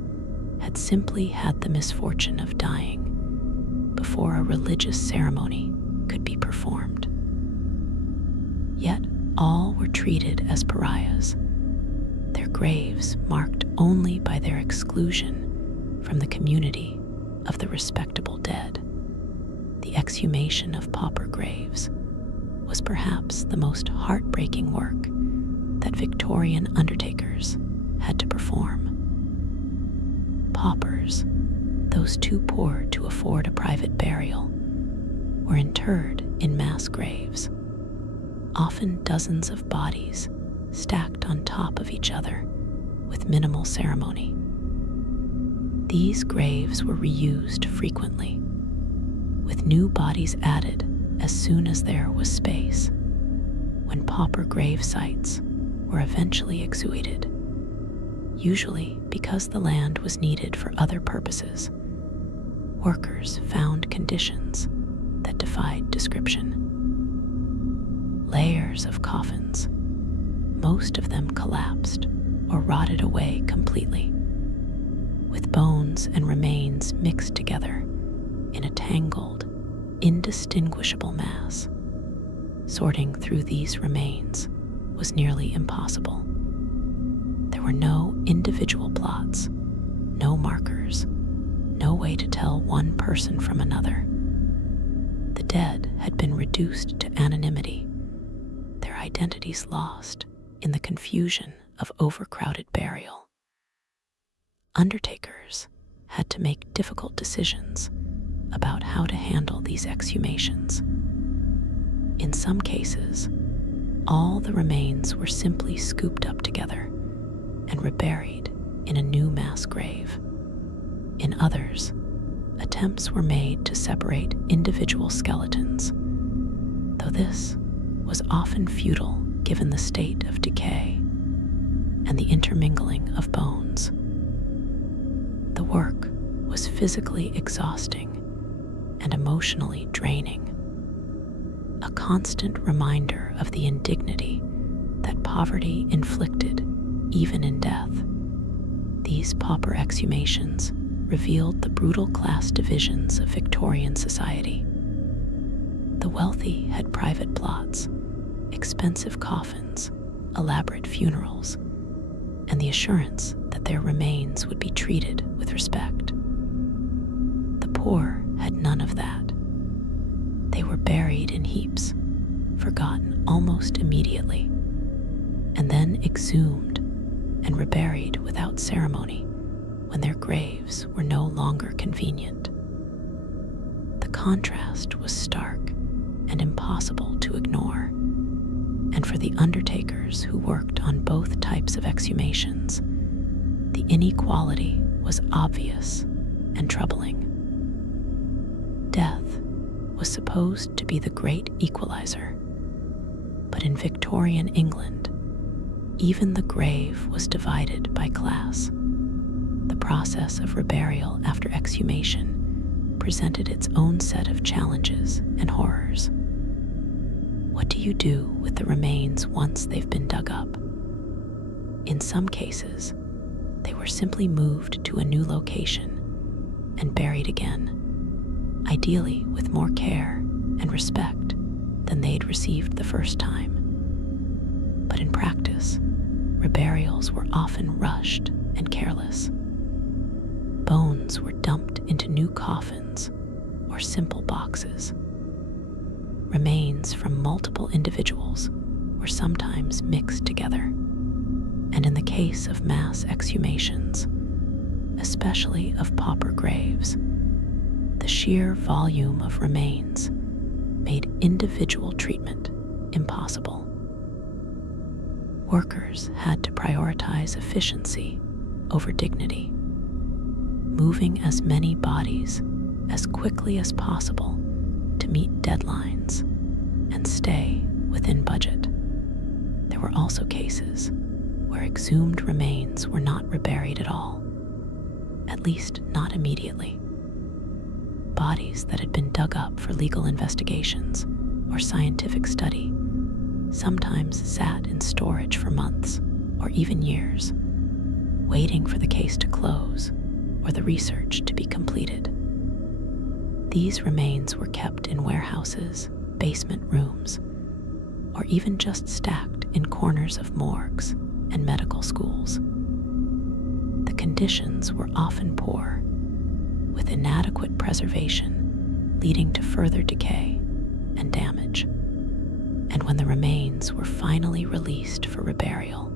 had simply had the misfortune of dying before a religious ceremony could be performed. Yet all were treated as pariahs, their graves marked only by their exclusion from the community of the respectable dead. The exhumation of pauper graves was perhaps the most heartbreaking work that Victorian undertakers had to perform. Paupers, those too poor to afford a private burial, were interred in mass graves, often dozens of bodies stacked on top of each other with minimal ceremony. These graves were reused frequently, with new bodies added as soon as there was space. When pauper grave sites were eventually exhumated, usually because the land was needed for other purposes, workers found conditions that defied description. Layers of coffins, most of them collapsed or rotted away completely, with bones and remains mixed together in a tangled, indistinguishable mass. Sorting through these remains was nearly impossible. There were no individual plots, no markers, no way to tell one person from another. dead had been reduced to anonymity, their identities lost in the confusion of overcrowded burial. Undertakers had to make difficult decisions about how to handle these exhumations. In some cases, all the remains were simply scooped up together and reburied in a new mass grave. In others, attempts were made to separate individual skeletons, though this was often futile given the state of decay and the intermingling of bones. The work was physically exhausting and emotionally draining, a constant reminder of the indignity that poverty inflicted even in death. These pauper exhumations revealed the brutal class divisions of Victorian society. The wealthy had private plots, expensive coffins, elaborate funerals, and the assurance that their remains would be treated with respect. The poor had none of that. They were buried in heaps, forgotten almost immediately, and then exhumed and reburied without ceremony when their graves were no longer convenient. The contrast was stark and impossible to ignore, and for the undertakers who worked on both types of exhumations, the inequality was obvious and troubling. Death was supposed to be the great equalizer, but in Victorian England, even the grave was divided by class. The process of reburial after exhumation presented its own set of challenges and horrors. What do you do with the remains once they've been dug up? In some cases, they were simply moved to a new location and buried again, ideally with more care and respect than they'd received the first time. But in practice, reburials were often rushed and careless. Bones were dumped into new coffins or simple boxes. Remains from multiple individuals were sometimes mixed together, and in the case of mass exhumations, especially of pauper graves, the sheer volume of remains made individual treatment impossible. Workers had to prioritize efficiency over dignity, moving as many bodies as quickly as possible to meet deadlines and stay within budget. There were also cases where exhumed remains were not reburied at all, at least not immediately. Bodies that had been dug up for legal investigations or scientific study sometimes sat in storage for months or even years, waiting for the case to close or the research to be completed. These remains were kept in warehouses, basement rooms, or even just stacked in corners of morgues and medical schools. The conditions were often poor, with inadequate preservation leading to further decay and damage. And when the remains were finally released for reburial,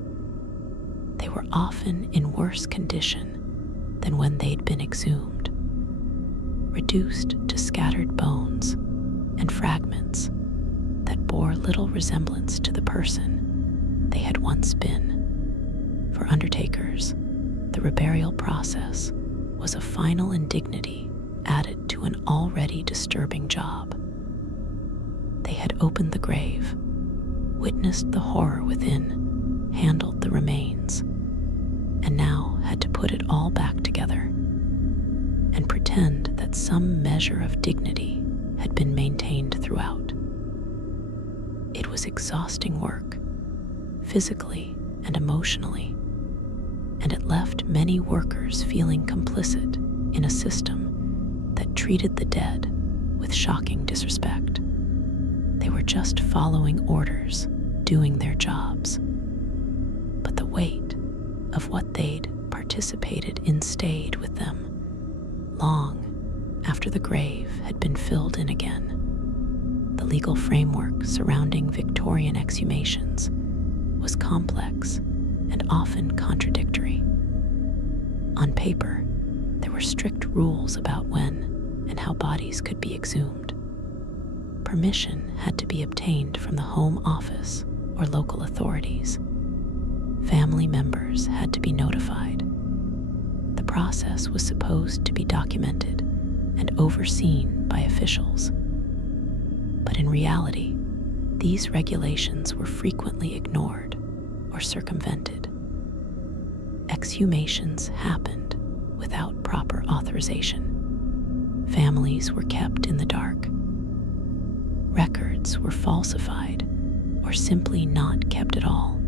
they were often in worse condition than when they'd been exhumed, reduced to scattered bones and fragments that bore little resemblance to the person they had once been. For undertakers, the reburial process was a final indignity added to an already disturbing job. They had opened the grave, witnessed the horror within, handled the remains, and now had to put it all back together and pretend that some measure of dignity had been maintained throughout. It was exhausting work, physically and emotionally, and it left many workers feeling complicit in a system that treated the dead with shocking disrespect. They were just following orders, doing their jobs. But the weight of what they'd participated in stayed with them long after the grave had been filled in again. The legal framework surrounding Victorian exhumations was complex and often contradictory. On paper, there were strict rules about when and how bodies could be exhumed. Permission had to be obtained from the Home Office or local authorities. Family members had to be notified. The process was supposed to be documented and overseen by officials. But in reality, these regulations were frequently ignored or circumvented. Exhumations happened without proper authorization. Families were kept in the dark. Records were falsified or simply not kept at all.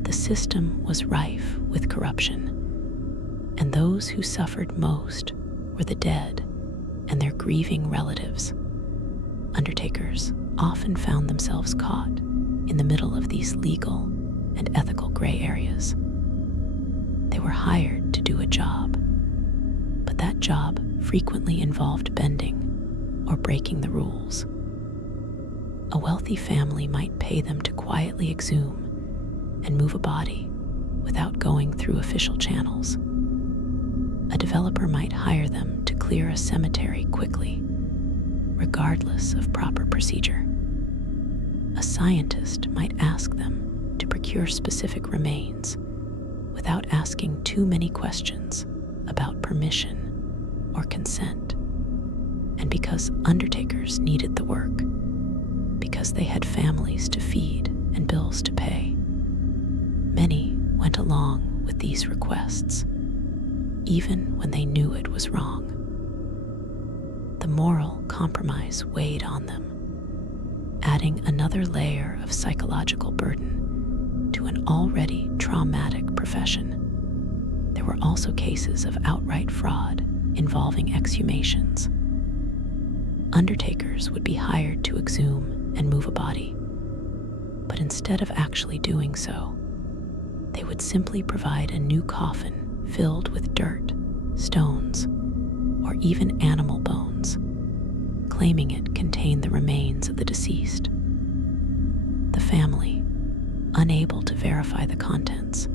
The system was rife with corruption, and those who suffered most were the dead and their grieving relatives. Undertakers often found themselves caught in the middle of these legal and ethical gray areas. They were hired to do a job, but that job frequently involved bending or breaking the rules. A wealthy family might pay them to quietly exhume and move a body without going through official channels. A developer might hire them to clear a cemetery quickly, regardless of proper procedure. A scientist might ask them to procure specific remains without asking too many questions about permission or consent. And because undertakers needed the work, because they had families to feed and bills to pay, many went along with these requests, even when they knew it was wrong. The moral compromise weighed on them, adding another layer of psychological burden to an already traumatic profession. There were also cases of outright fraud involving exhumations. Undertakers would be hired to exhume and move a body, but instead of actually doing so, they would simply provide a new coffin filled with dirt, stones, or even animal bones, claiming it contained the remains of the deceased. The family, unable to verify the contents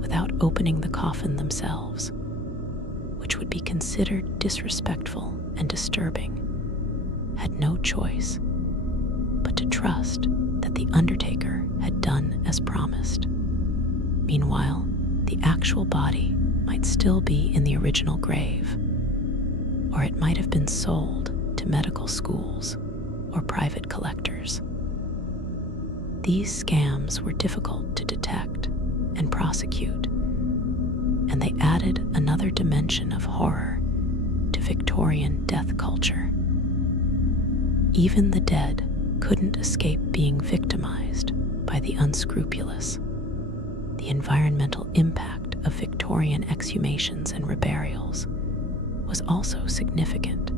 without opening the coffin themselves, which would be considered disrespectful and disturbing, had no choice but to trust that the undertaker had done as promised. Meanwhile, the actual body might still be in the original grave, or it might have been sold to medical schools or private collectors. These scams were difficult to detect and prosecute, and they added another dimension of horror to Victorian death culture. Even the dead couldn't escape being victimized by the unscrupulous. The environmental impact of Victorian exhumations and reburials was also significant,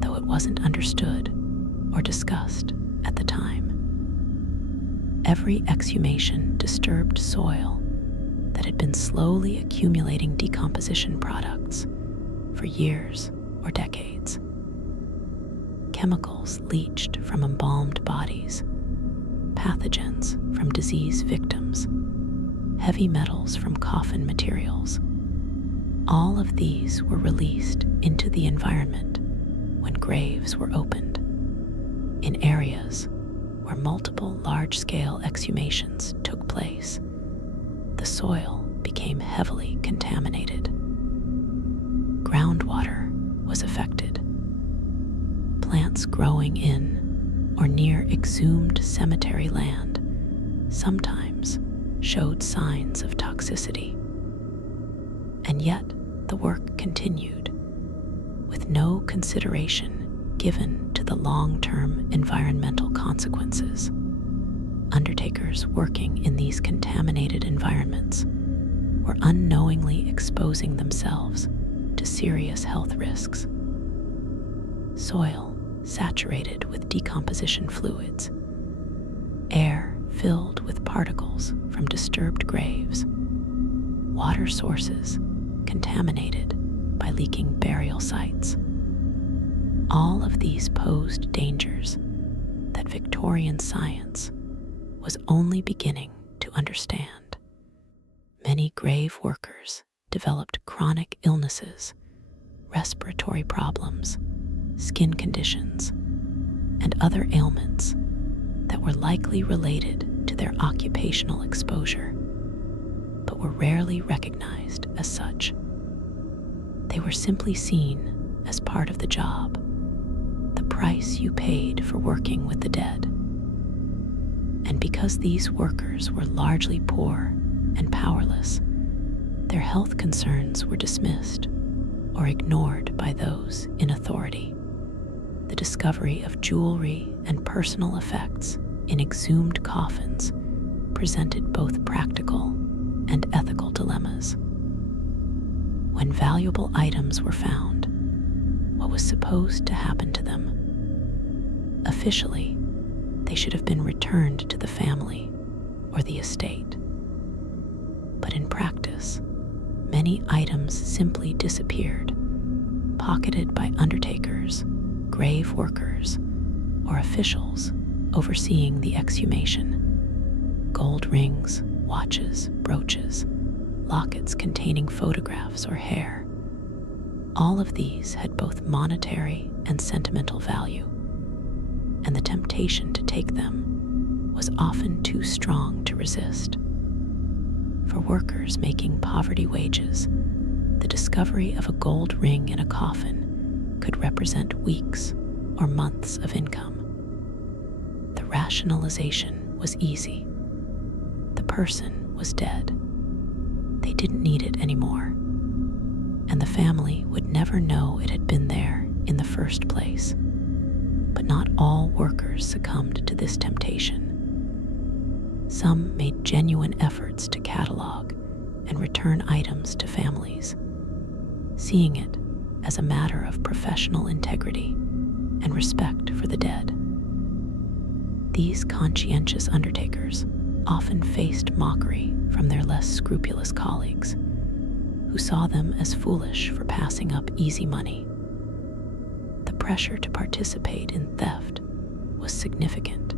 though it wasn't understood or discussed at the time. Every exhumation disturbed soil that had been slowly accumulating decomposition products for years or decades. Chemicals leached from embalmed bodies, pathogens from disease victims, heavy metals from coffin materials. All of these were released into the environment when graves were opened. In areas where multiple large-scale exhumations took place, the soil became heavily contaminated. Groundwater was affected. Plants growing in or near exhumed cemetery land sometimes showed signs of toxicity. And yet the work continued, with no consideration given to the long-term environmental consequences. Undertakers working in these contaminated environments were unknowingly exposing themselves to serious health risks. Soil saturated with decomposition fluids, air filled with particles from disturbed graves, water sources contaminated by leaking burial sites. All of these posed dangers that Victorian science was only beginning to understand. Many grave workers developed chronic illnesses, respiratory problems, skin conditions, and other ailments that were likely related to their occupational exposure, but were rarely recognized as such. They were simply seen as part of the job, the price you paid for working with the dead. And because these workers were largely poor and powerless, their health concerns were dismissed or ignored by those in authority. The discovery of jewelry and personal effects in exhumed coffins presented both practical and ethical dilemmas. When valuable items were found, what was supposed to happen to them? Officially, they should have been returned to the family or the estate. But in practice, many items simply disappeared, pocketed by undertakers, grave workers, or officials overseeing the exhumation. Gold rings, watches, brooches, lockets containing photographs or hair. All of these had both monetary and sentimental value, and the temptation to take them was often too strong to resist. For workers making poverty wages, the discovery of a gold ring in a coffin could represent weeks or months of income. The rationalization was easy. The person was dead. They didn't need it anymore, and the family would never know it had been there in the first place. But not all workers succumbed to this temptation. Some made genuine efforts to catalog and return items to families, seeing it as a matter of professional integrity and respect for the dead. These conscientious undertakers often faced mockery from their less scrupulous colleagues, who saw them as foolish for passing up easy money. The pressure to participate in theft was significant,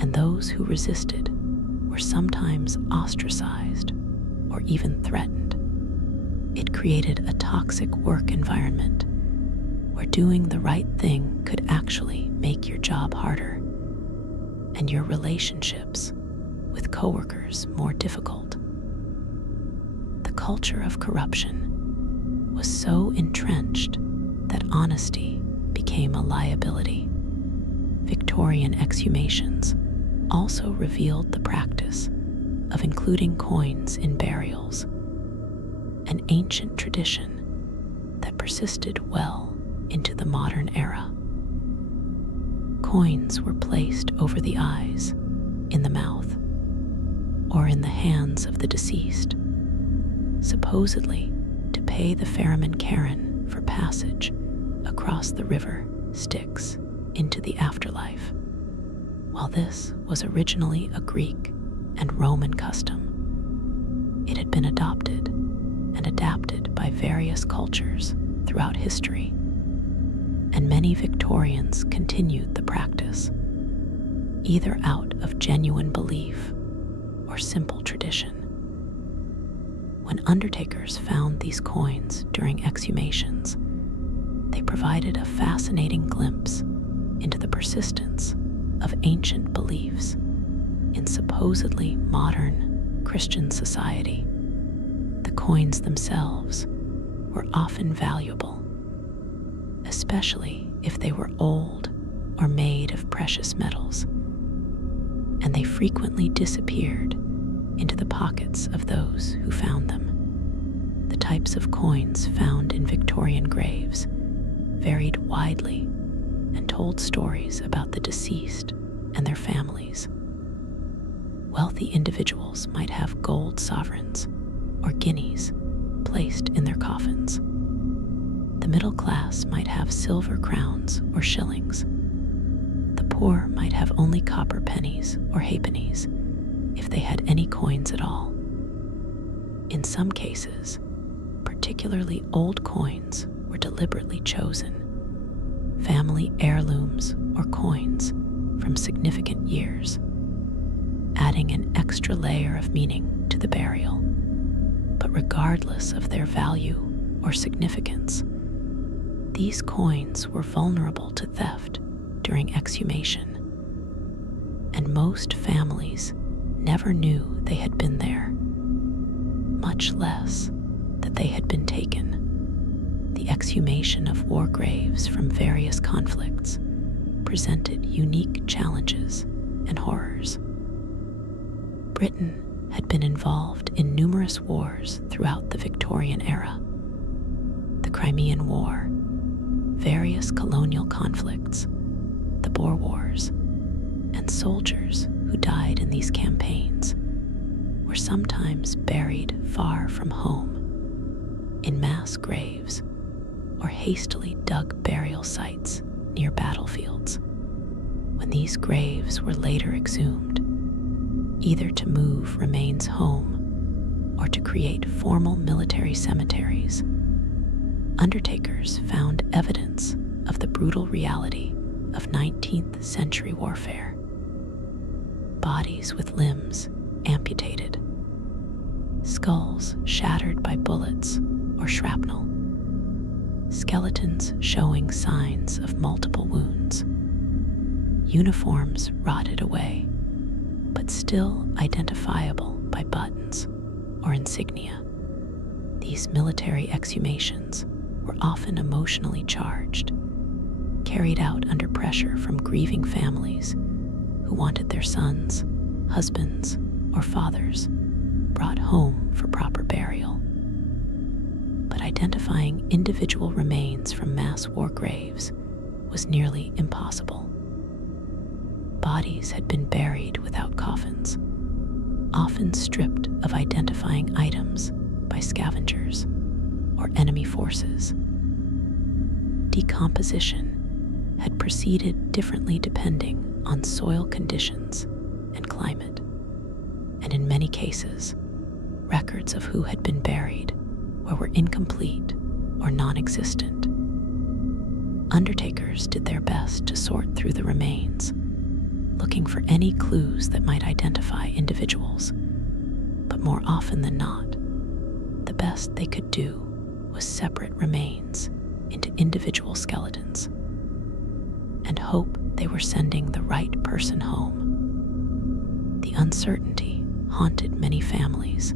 and those who resisted were sometimes ostracized or even threatened. It created a toxic work environment where doing the right thing could actually make your job harder and your relationships with coworkers more difficult. The culture of corruption was so entrenched that honesty became a liability. Victorian exhumations also revealed the practice of including coins in burials, an ancient tradition that persisted well into the modern era. Coins were placed over the eyes, in the mouth, or in the hands of the deceased, supposedly to pay the ferryman Karen for passage across the river Styx into the afterlife. While this was originally a Greek and Roman custom, it had been adopted and adapted by various cultures throughout history, and many Victorians continued the practice, either out of genuine belief or simple tradition. When undertakers found these coins during exhumations, they provided a fascinating glimpse into the persistence of ancient beliefs in supposedly modern Christian society. The coins themselves were often valuable, especially if they were old or made of precious metals, and they frequently disappeared into the pockets of those who found them. The types of coins found in Victorian graves varied widely and told stories about the deceased and their families. Wealthy individuals might have gold sovereigns or guineas placed in their coffins. The middle class might have silver crowns or shillings. The poor might have only copper pennies or halfpennies, if they had any coins at all. In some cases, particularly old coins were deliberately chosen, family heirlooms or coins from significant years, adding an extra layer of meaning to the burial. But regardless of their value or significance, these coins were vulnerable to theft during exhumation, and most families never knew they had been there, much less that they had been taken. The exhumation of war graves from various conflicts presented unique challenges and horrors. Britain had been involved in numerous wars throughout the Victorian era. The Crimean War, various colonial conflicts, the Boer Wars, and soldiers who died in these campaigns were sometimes buried far from home, in mass graves or hastily dug burial sites near battlefields. When these graves were later exhumed, either to move remains home or to create formal military cemeteries, undertakers found evidence of the brutal reality of 19th century warfare. Bodies with limbs amputated, skulls shattered by bullets or shrapnel, skeletons showing signs of multiple wounds, uniforms rotted away, but still identifiable by buttons or insignia. These military exhumations were often emotionally charged, carried out under pressure from grieving families who wanted their sons, husbands, or fathers brought home for proper burial. But identifying individual remains from mass war graves was nearly impossible. Bodies had been buried without coffins, often stripped of identifying items by scavengers or enemy forces. Decomposition had proceeded differently depending on soil conditions and climate, and in many cases, records of who had been buried were incomplete or non-existent. Undertakers did their best to sort through the remains, looking for any clues that might identify individuals, but more often than not, the best they could do was separate remains into individual skeletons and hope they were sending the right person home. The uncertainty haunted many families,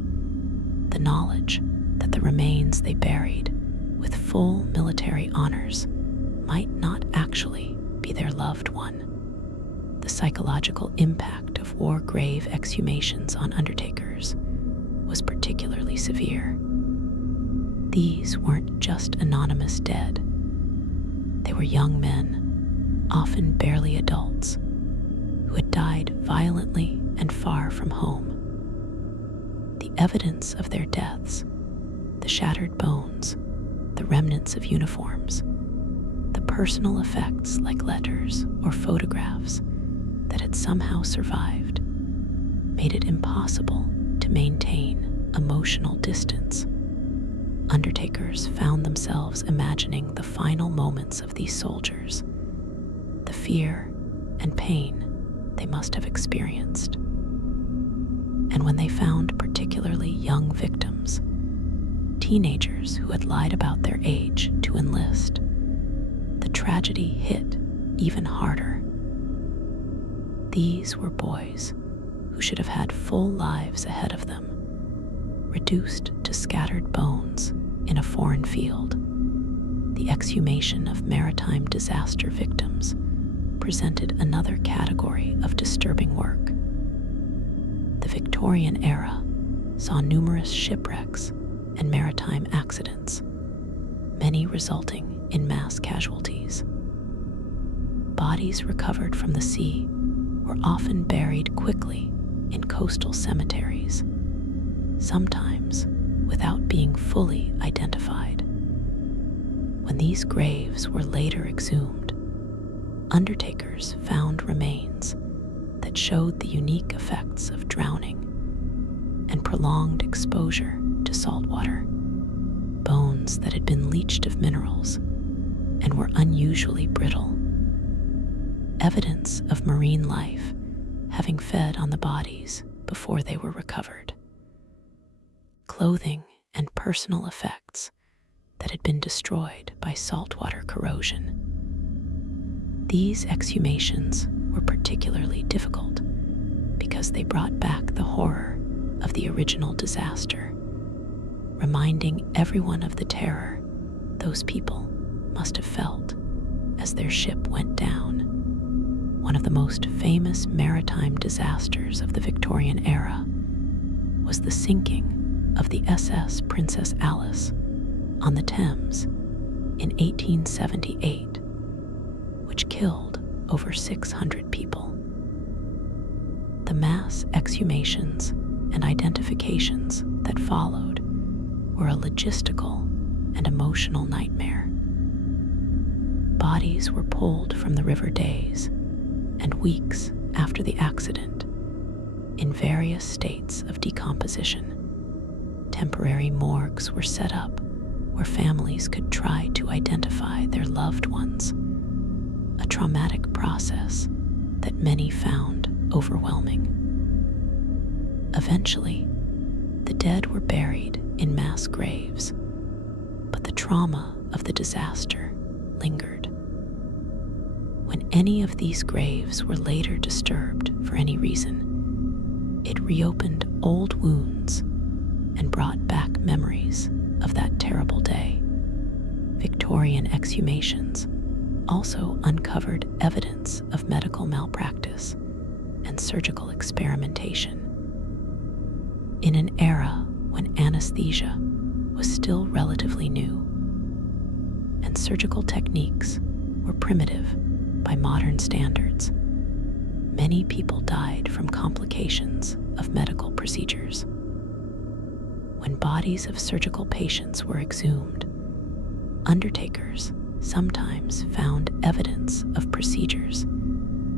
the knowledge that the remains they buried with full military honors might not actually be their loved one. The psychological impact of war grave exhumations on undertakers was particularly severe. These weren't just anonymous dead. They were young men, often barely adults, who had died violently and far from home. The evidence of their deaths, the shattered bones, the remnants of uniforms, the personal effects like letters or photographs that had somehow survived, made it impossible to maintain emotional distance. Undertakers found themselves imagining the final moments of these soldiers, the fear and pain they must have experienced. And when they found particularly young victims, teenagers who had lied about their age to enlist, the tragedy hit even harder. These were boys who should have had full lives ahead of them, reduced to scattered bones in a foreign field. The exhumation of maritime disaster victims presented another category of disturbing work. The Victorian era saw numerous shipwrecks and maritime accidents, many resulting in mass casualties. Bodies recovered from the sea were often buried quickly in coastal cemeteries, sometimes without being fully identified. When these graves were later exhumed, undertakers found remains that showed the unique effects of drowning and prolonged exposure to salt water. Bones that had been leached of minerals, and were unusually brittle, evidence of marine life having fed on the bodies before they were recovered. Clothing and personal effects that had been destroyed by saltwater corrosion. These exhumations were particularly difficult because they brought back the horror of the original disaster, reminding everyone of the terror those people must have felt as their ship went down. One of the most famous maritime disasters of the Victorian era was the sinking of the SS Princess Alice on the Thames in 1878, which killed over 600 people. The mass exhumations and identifications that followed were a logistical and emotional nightmare. Bodies were pulled from the River Days, and weeks after the accident, in various states of decomposition, temporary morgues were set up where families could try to identify their loved ones, a traumatic process that many found overwhelming. Eventually, the dead were buried in mass graves, but the trauma of the disaster lingered. When any of these graves were later disturbed for any reason, it reopened old wounds and brought back memories of that terrible day. Victorian exhumations also uncovered evidence of medical malpractice and surgical experimentation. In an era when anesthesia was still relatively new and surgical techniques were primitive by modern standards, many people died from complications of medical procedures. When bodies of surgical patients were exhumed, undertakers sometimes found evidence of procedures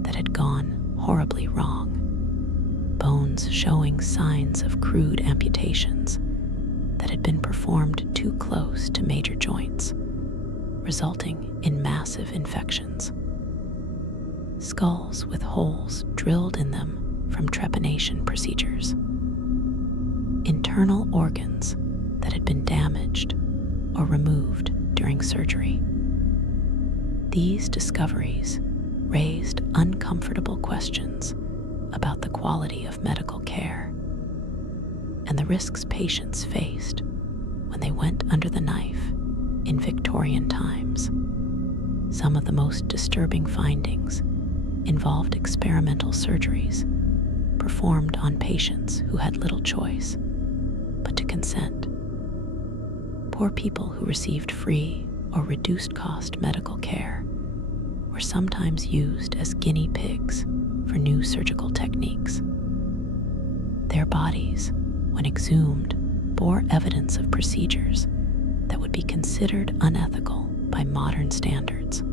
that had gone horribly wrong, bones showing signs of crude amputations that had been performed too close to major joints, resulting in massive infections. Skulls with holes drilled in them from trepanation procedures. Internal organs that had been damaged or removed during surgery. These discoveries raised uncomfortable questions about the quality of medical care and the risks patients faced when they went under the knife in Victorian times. Some of the most disturbing findings involved experimental surgeries performed on patients who had little choice but to consent. Poor people who received free or reduced cost medical care were sometimes used as guinea pigs for new surgical techniques. Their bodies, when exhumed, bore evidence of procedures that would be considered unethical by modern standards.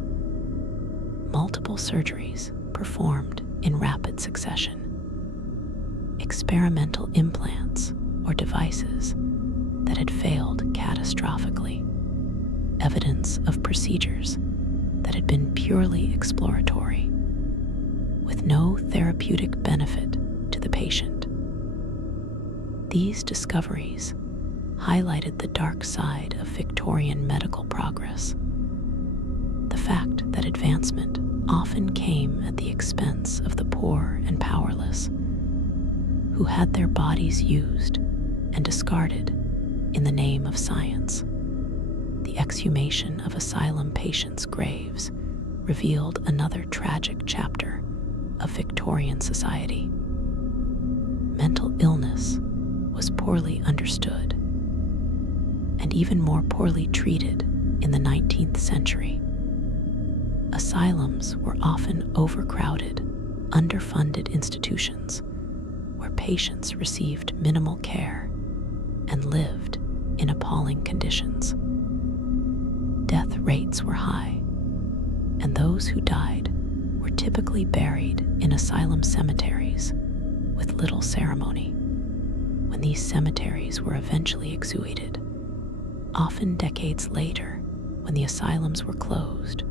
Multiple surgeries performed in rapid succession. Experimental implants or devices that had failed catastrophically. Evidence of procedures that had been purely exploratory, with no therapeutic benefit to the patient. These discoveries highlighted the dark side of Victorian medical progress. The fact that advancement often came at the expense of the poor and powerless, who had their bodies used and discarded in the name of science. The exhumation of asylum patients' graves revealed another tragic chapter of Victorian society. Mental illness was poorly understood and even more poorly treated in the 19th century. Asylums were often overcrowded, underfunded institutions where patients received minimal care and lived in appalling conditions. Death rates were high, and those who died were typically buried in asylum cemeteries with little ceremony. When these cemeteries were eventually exhumated, often decades later, when the asylums were closed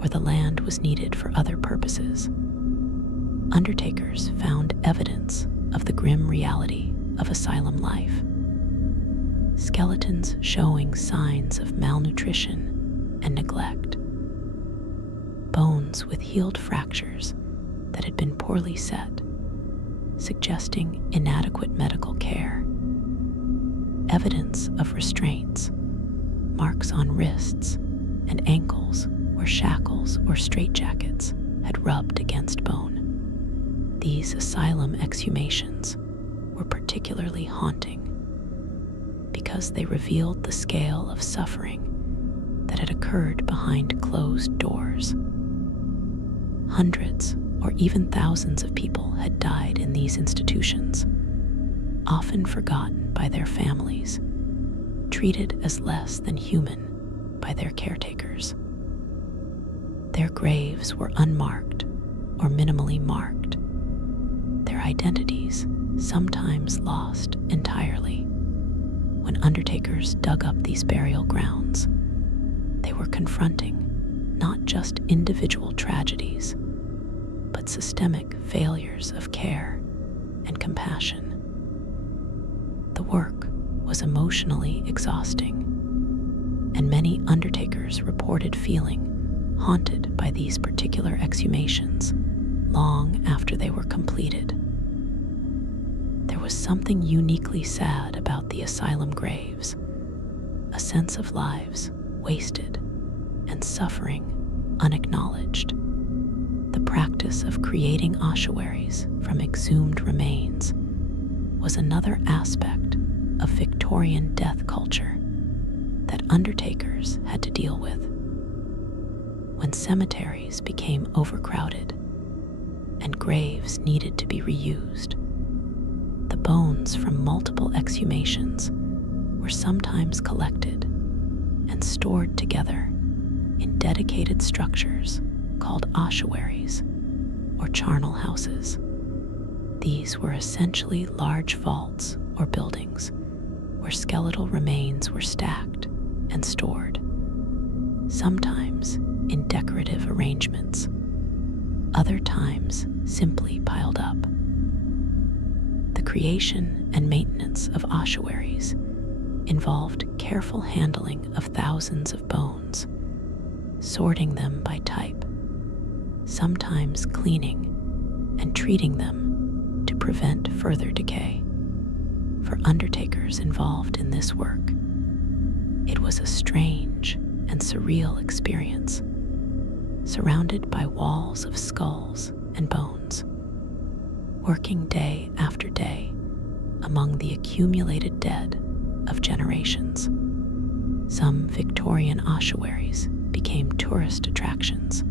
or the land was needed for other purposes, undertakers found evidence of the grim reality of asylum life. Skeletons showing signs of malnutrition and neglect, bones with healed fractures that had been poorly set, suggesting inadequate medical care, evidence of restraints, marks on wrists and ankles where shackles or straitjackets had rubbed against bone. These asylum exhumations were particularly haunting because they revealed the scale of suffering that had occurred behind closed doors. Hundreds or even thousands of people had died in these institutions, often forgotten by their families, treated as less than human by their caretakers. Their graves were unmarked or minimally marked, their identities sometimes lost entirely. When undertakers dug up these burial grounds, they were confronting not just individual tragedies, but systemic failures of care and compassion. The work was emotionally exhausting, and many undertakers reported feeling haunted by these particular exhumations long after they were completed. There was something uniquely sad about the asylum graves, a sense of lives wasted and suffering unacknowledged. The practice of creating ossuaries from exhumed remains was another aspect of Victorian death culture that undertakers had to deal with. When cemeteries became overcrowded and graves needed to be reused, the bones from multiple exhumations were sometimes collected and stored together in dedicated structures called ossuaries or charnel houses. These were essentially large vaults or buildings where skeletal remains were stacked and stored, sometimes in decorative arrangements, other times simply piled up. The creation and maintenance of ossuaries involved careful handling of thousands of bones, sorting them by type, sometimes cleaning and treating them to prevent further decay. For undertakers involved in this work, it was a strange and surreal experience, surrounded by walls of skulls and bones, working day after day among the accumulated dead of generations. Some Victorian ossuaries became tourist attractions,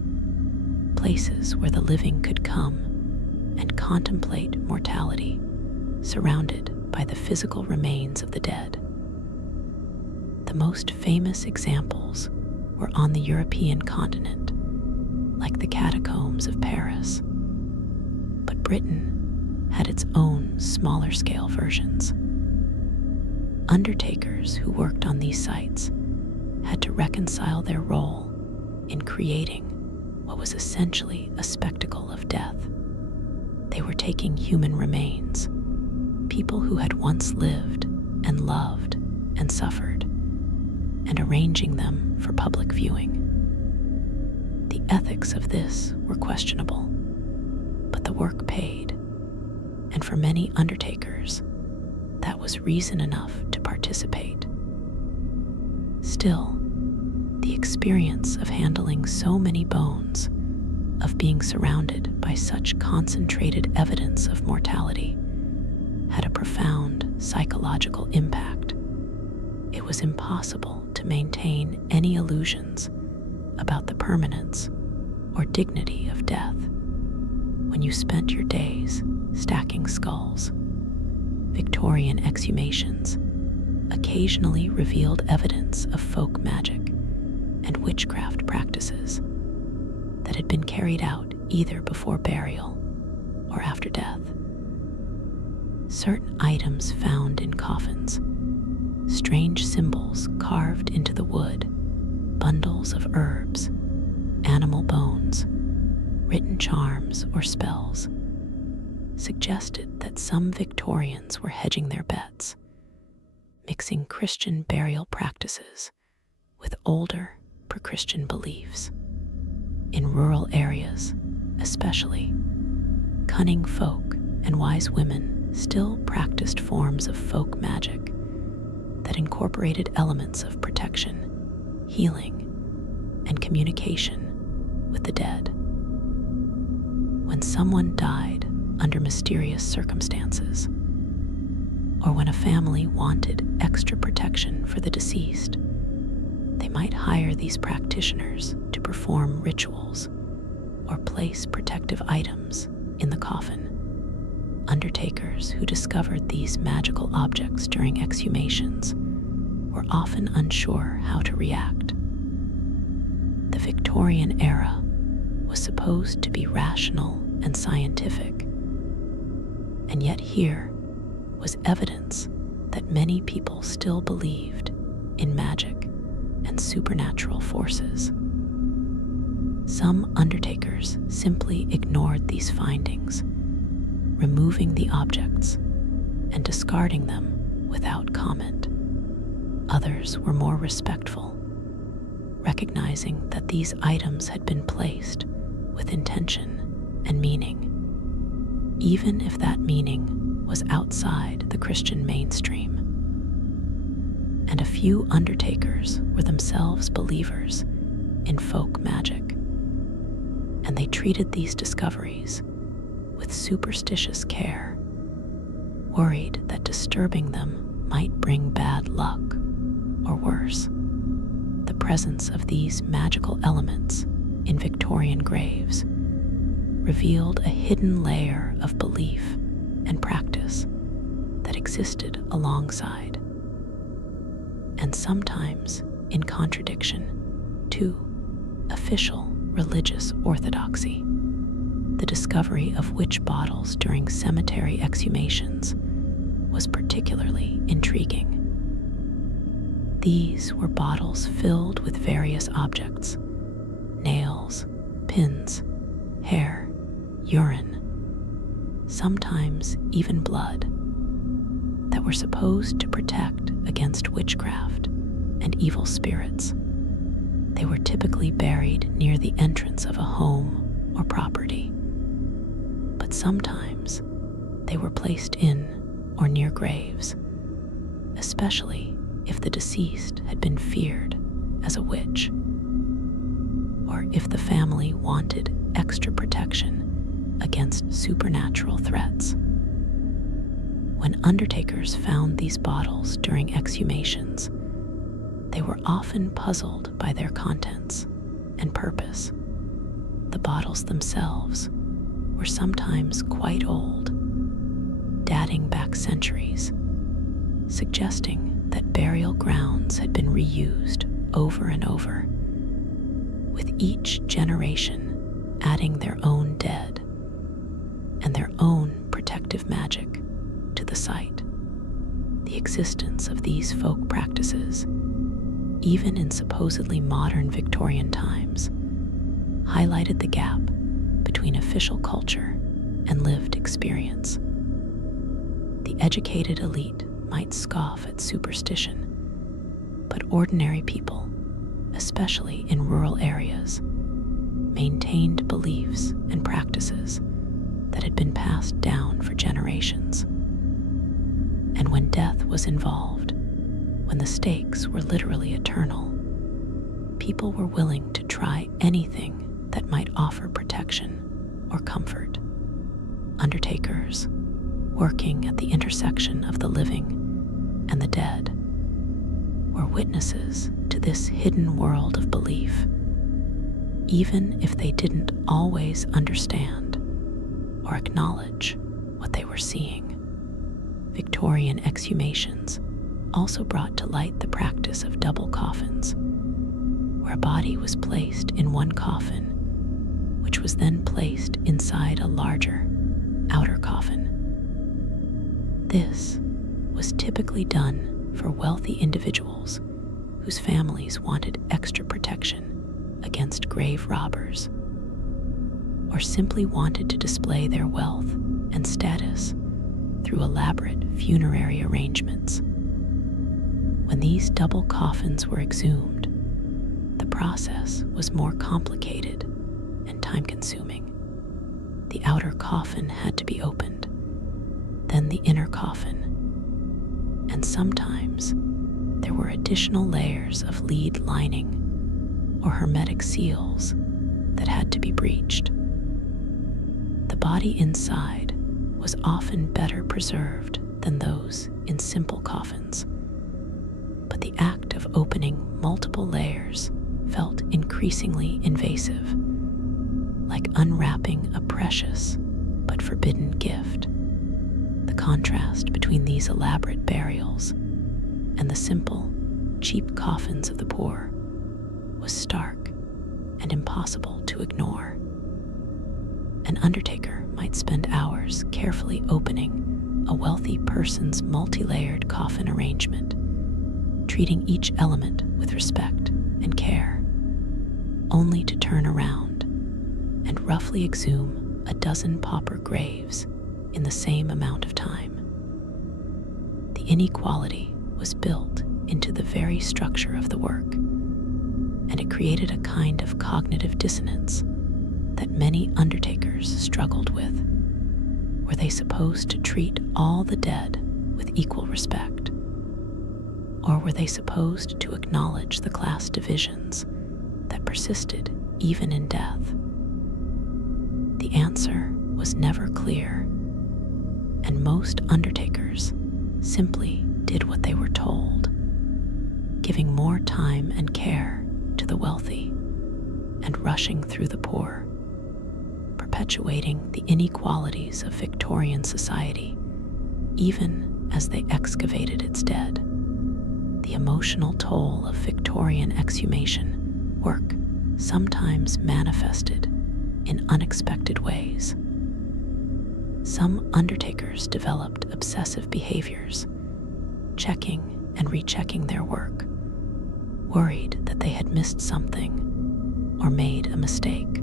places where the living could come and contemplate mortality, surrounded by the physical remains of the dead. The most famous examples were on the European continent, like the catacombs of Paris. But Britain had its own smaller-scale versions. Undertakers who worked on these sites had to reconcile their role in creating what was essentially a spectacle of death. They were taking human remains, people who had once lived and loved and suffered, and arranging them for public viewing. The ethics of this were questionable, but the work paid, and for many undertakers, that was reason enough to participate. Still, the experience of handling so many bones, of being surrounded by such concentrated evidence of mortality, had a profound psychological impact. It was impossible to maintain any illusions about the permanence or dignity of death when you spent your days stacking skulls. Victorian exhumations occasionally revealed evidence of folk magic and witchcraft practices that had been carried out either before burial or after death. Certain items found in coffins, strange symbols carved into the wood, bundles of herbs, animal bones, written charms, or spells, suggested that some Victorians were hedging their bets, mixing Christian burial practices with older pre-Christian beliefs. In rural areas, especially, cunning folk and wise women still practiced forms of folk magic that incorporated elements of protection, healing, and communication with the dead. When someone died under mysterious circumstances, or when a family wanted extra protection for the deceased, they might hire these practitioners to perform rituals or place protective items in the coffin. Undertakers who discovered these magical objects during exhumations were often unsure how to react. The Victorian era was supposed to be rational and scientific, and yet here was evidence that many people still believed in magic and supernatural forces. Some undertakers simply ignored these findings, removing the objects and discarding them without comment. Others were more respectful, recognizing that these items had been placed with intention and meaning, even if that meaning was outside the Christian mainstream. And a few undertakers were themselves believers in folk magic, and they treated these discoveries with superstitious care, worried that disturbing them might bring bad luck, or worse. The presence of these magical elements in Victorian graves revealed a hidden layer of belief and practice that existed alongside, and sometimes in contradiction to official religious orthodoxy. The discovery of witch bottles during cemetery exhumations was particularly intriguing. These were bottles filled with various objects: nails, pins, hair, urine, sometimes even blood, that were supposed to protect against witchcraft and evil spirits. They were typically buried near the entrance of a home or property, but sometimes they were placed in or near graves, especially if the deceased had been feared as a witch, or if the family wanted extra protection against supernatural threats. When undertakers found these bottles during exhumations, they were often puzzled by their contents and purpose. The bottles themselves were sometimes quite old, dating back centuries, suggesting that burial grounds had been reused over and over, with each generation adding their own dead and their own protective magic to the site. The existence of these folk practices, even in supposedly modern Victorian times, highlighted the gap between official culture and lived experience. The educated elite might scoff at superstition, but ordinary people, especially in rural areas, maintained beliefs and practices that had been passed down for generations. And when death was involved, when the stakes were literally eternal, people were willing to try anything that might offer protection or comfort. Undertakers, working at the intersection of the living and the dead, were witnesses to this hidden world of belief, even if they didn't always understand or acknowledge what they were seeing. Victorian exhumations also brought to light the practice of double coffins, where a body was placed in one coffin, which was then placed inside a larger, outer coffin. This was typically done for wealthy individuals whose families wanted extra protection against grave robbers, or simply wanted to display their wealth and status through elaborate funerary arrangements. When these double coffins were exhumed, the process was more complicated and time-consuming. The outer coffin had to be opened, then the inner coffin, and sometimes there were additional layers of lead lining or hermetic seals that had to be breached. The body inside was often better preserved than those in simple coffins, but the act of opening multiple layers felt increasingly invasive, like unwrapping a precious but forbidden gift. The contrast between these elaborate burials and the simple, cheap coffins of the poor was stark and impossible to ignore. An undertaker might spend hours carefully opening a wealthy person's multi-layered coffin arrangement, treating each element with respect and care, only to turn around and roughly exhume a dozen pauper graves in the same amount of time. The inequality was built into the very structure of the work, and it created a kind of cognitive dissonance that many undertakers struggled with. Were they supposed to treat all the dead with equal respect? Or were they supposed to acknowledge the class divisions that persisted even in death? The answer was never clear, and most undertakers simply did what they were told, giving more time and care to the wealthy and rushing through the poor, perpetuating the inequalities of Victorian society even as they excavated its dead. The emotional toll of Victorian exhumation work sometimes manifested in unexpected ways. Some undertakers developed obsessive behaviors, checking and rechecking their work, worried that they had missed something or made a mistake.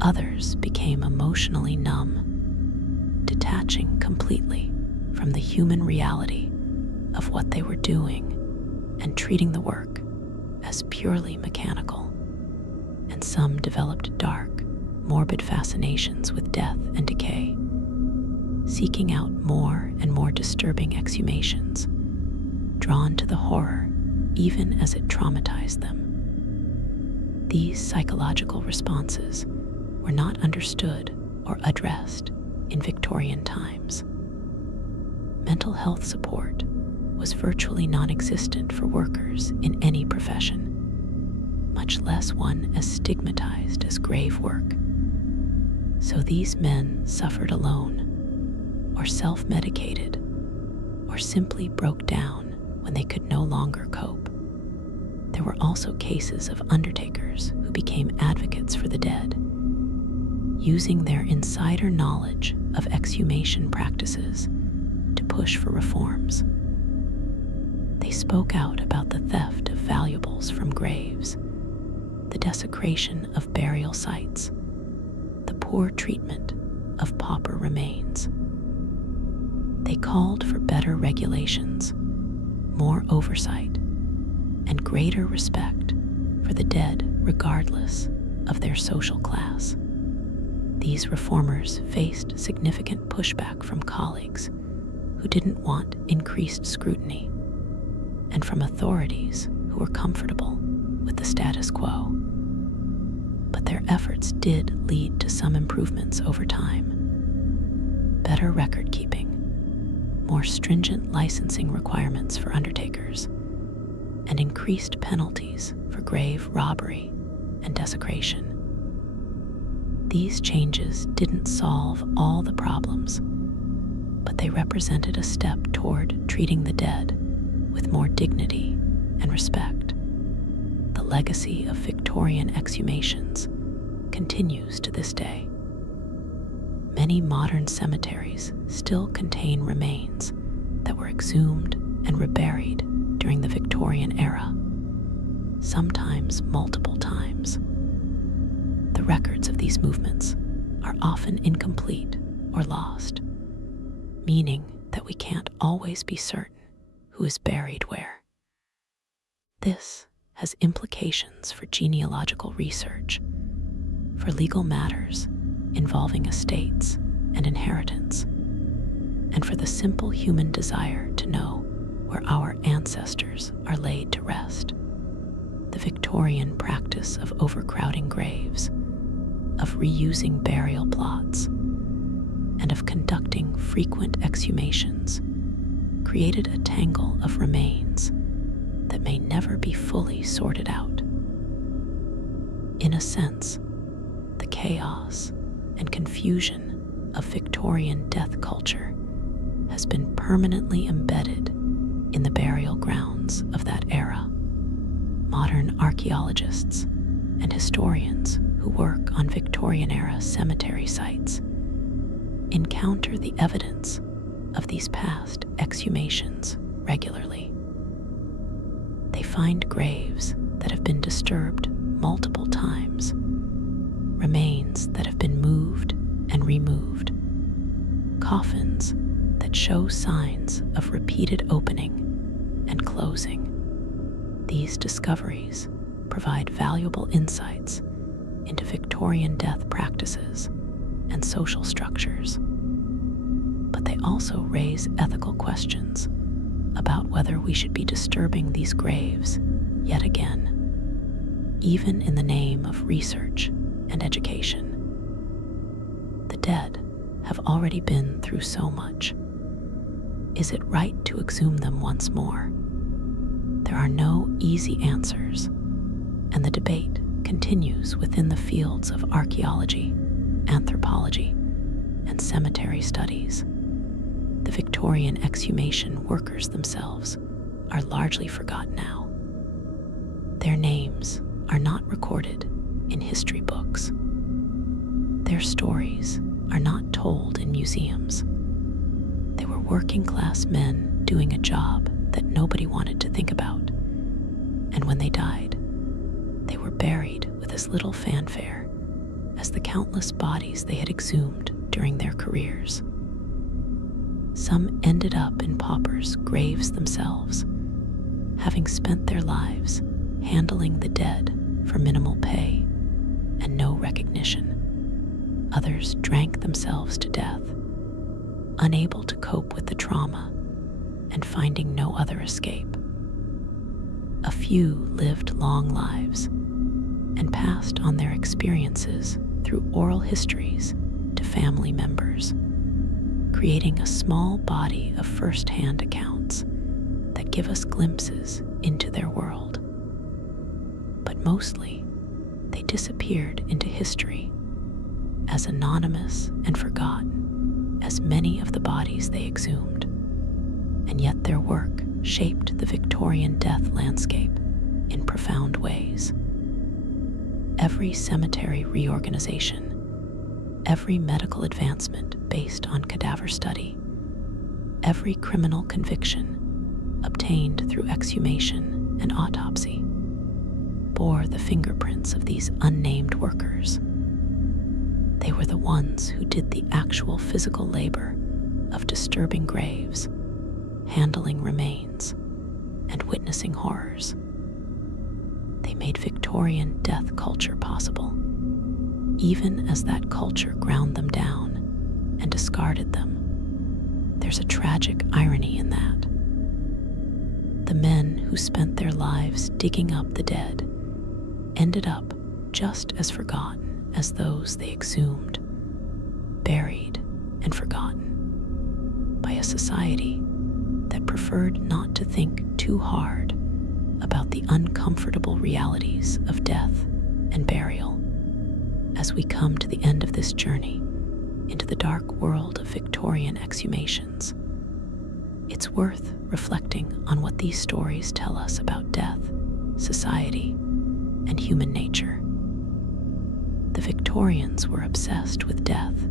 Others became emotionally numb, detaching completely from the human reality of what they were doing and treating the work as purely mechanical. And some developed dark, morbid fascinations with death and decay, seeking out more and more disturbing exhumations, drawn to the horror even as it traumatized them. These psychological responses were not understood or addressed in Victorian times. Mental health support was virtually non-existent for workers in any profession, much less one as stigmatized as grave work. So these men suffered alone, or self-medicated, or simply broke down when they could no longer cope. There were also cases of undertakers who became advocates for the dead, using their insider knowledge of exhumation practices to push for reforms. They spoke out about the theft of valuables from graves, the desecration of burial sites, the poor treatment of pauper remains. They called for better regulations, more oversight, and greater respect for the dead regardless of their social class. These reformers faced significant pushback from colleagues who didn't want increased scrutiny, and from authorities who were comfortable with the status quo. But their efforts did lead to some improvements over time. Better record keeping, more stringent licensing requirements for undertakers, and increased penalties for grave robbery and desecration. These changes didn't solve all the problems, but they represented a step toward treating the dead with more dignity and respect. The legacy of Victorian exhumations continues to this day. Many modern cemeteries still contain remains that were exhumed and reburied during the Victorian era, sometimes multiple times. The records of these movements are often incomplete or lost, meaning that we can't always be certain who is buried where. This has implications for genealogical research, for legal matters involving estates and inheritance, and for the simple human desire to know where our ancestors are laid to rest. The Victorian practice of overcrowding graves, of reusing burial plots, and of conducting frequent exhumations created a tangle of remains that may never be fully sorted out. In a sense, the chaos and confusion of Victorian death culture has been permanently embedded in the burial grounds of that era. Modern archaeologists and historians who work on Victorian-era cemetery sites encounter the evidence of these past exhumations regularly. They find graves that have been disturbed multiple times, remains that have been moved and removed, coffins that show signs of repeated opening and closing. These discoveries provide valuable insights into Victorian death practices and social structures, but they also raise ethical questions about whether we should be disturbing these graves yet again, even in the name of research and education. The dead have already been through so much. Is it right to exhume them once more? There are no easy answers, and the debate continues within the fields of archaeology, anthropology, and cemetery studies. The Victorian exhumation workers themselves are largely forgotten now. Their names are not recorded in history books. Their stories are not told in museums. They were working-class men doing a job that nobody wanted to think about. And when they died, they were buried with as little fanfare as the countless bodies they had exhumed during their careers. Some ended up in paupers' graves themselves, having spent their lives handling the dead for minimal pay and no recognition. Others drank themselves to death, unable to cope with the trauma and finding no other escape. A few lived long lives and passed on their experiences through oral histories to family members, creating a small body of first-hand accounts that give us glimpses into their world. But mostly, they disappeared into history, as anonymous and forgotten as many of the bodies they exhumed. And yet their work shaped the Victorian death landscape in profound ways. Every cemetery reorganization, every medical advancement based on cadaver study, every criminal conviction obtained through exhumation and autopsy bore the fingerprints of these unnamed workers. They were the ones who did the actual physical labor of disturbing graves, handling remains, and witnessing horrors. They made Victorian death culture possible, even as that culture ground them down and discarded them. There's a tragic irony in that. The men who spent their lives digging up the dead ended up just as forgotten as those they exhumed, buried and forgotten by a society that preferred not to think too hard about the uncomfortable realities of death and burial. As we come to the end of this journey into the dark world of Victorian exhumations, it's worth reflecting on what these stories tell us about death, society, and human nature. The Victorians were obsessed with death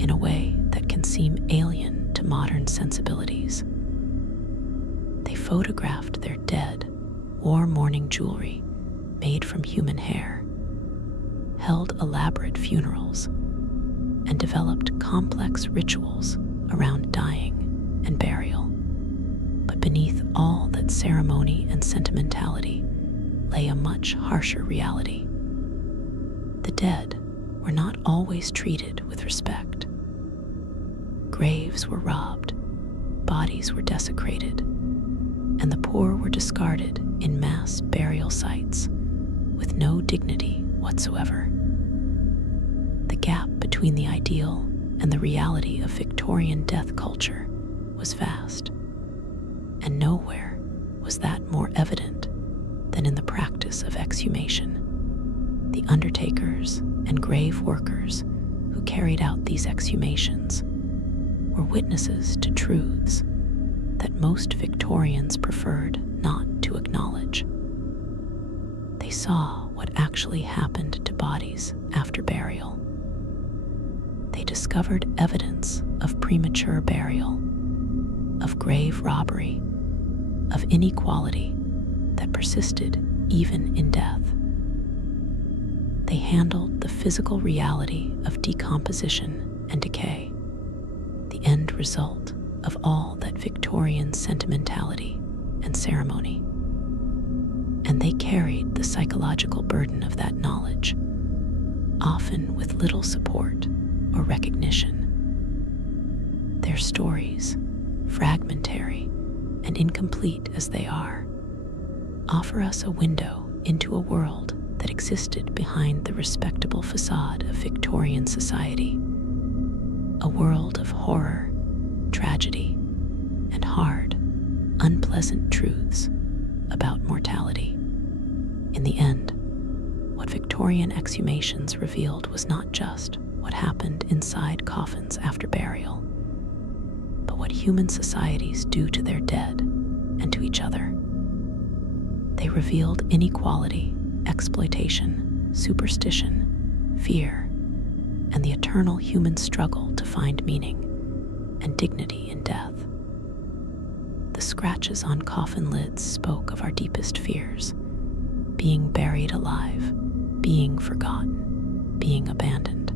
in a way that can seem alien to modern sensibilities. They photographed their dead, wore mourning jewelry made from human hair, held elaborate funerals, and developed complex rituals around dying and burial. But beneath all that ceremony and sentimentality lay a much harsher reality. The dead were not always treated with respect. Graves were robbed, bodies were desecrated, and the poor were discarded in mass burial sites with no dignity whatsoever. The gap between the ideal and the reality of Victorian death culture was vast, and nowhere was that more evident than in the practice of exhumation. The undertakers and grave workers who carried out these exhumations were witnesses to truths that most Victorians preferred not to acknowledge. They saw what actually happened to bodies after burial. They discovered evidence of premature burial, of grave robbery, of inequality that persisted even in death. They handled the physical reality of decomposition and decay, the end result of all that Victorian sentimentality and ceremony. And they carried the psychological burden of that knowledge, often with little support or recognition. Their stories, fragmentary and incomplete as they are, offer us a window into a world that existed behind the respectable facade of Victorian society, a world of horror, tragedy, and hard, unpleasant truths about mortality. In the end, what Victorian exhumations revealed was not just what happened inside coffins after burial, but what human societies do to their dead and to each other. They revealed inequality, exploitation, superstition, fear, and the eternal human struggle to find meaning and dignity in death. The scratches on coffin lids spoke of our deepest fears: being buried alive, being forgotten, being abandoned.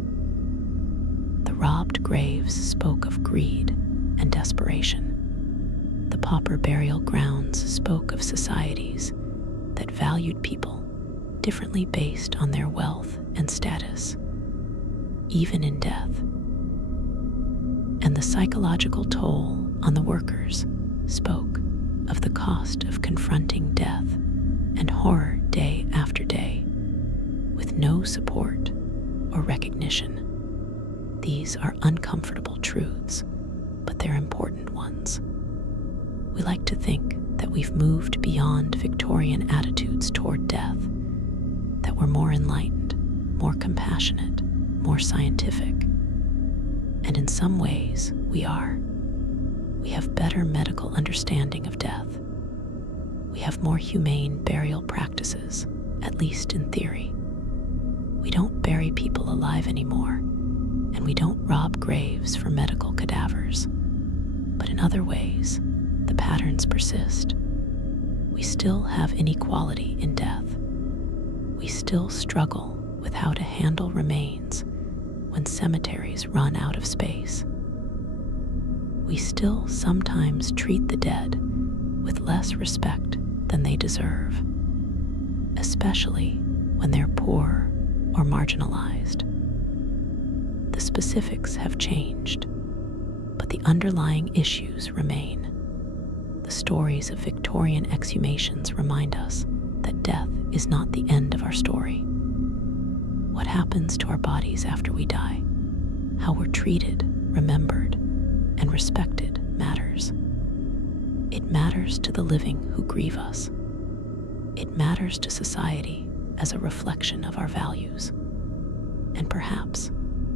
The robbed graves spoke of greed and desperation. The pauper burial grounds spoke of societies that valued people differently based on their wealth and status, even in death. And the psychological toll on the workers spoke of the cost of confronting death and horror day after day with no support or recognition. These are uncomfortable truths, but they're important ones. We like to think that we've moved beyond Victorian attitudes toward death, that we're more enlightened, more compassionate, more scientific. And in some ways, we are. We have better medical understanding of death. We have more humane burial practices, at least in theory. We don't bury people alive anymore, and we don't rob graves for medical cadavers. But in other ways, the patterns persist. We still have inequality in death. We still struggle with how to handle remains when cemeteries run out of space. We still sometimes treat the dead with less respect than they deserve, especially when they're poor or marginalized. The specifics have changed, but the underlying issues remain. The stories of Victorian exhumations remind us that death is not the end of our story. What happens to our bodies after we die, how we're treated, remembered, and respected matters. It matters to the living who grieve us. It matters to society as a reflection of our values. And perhaps,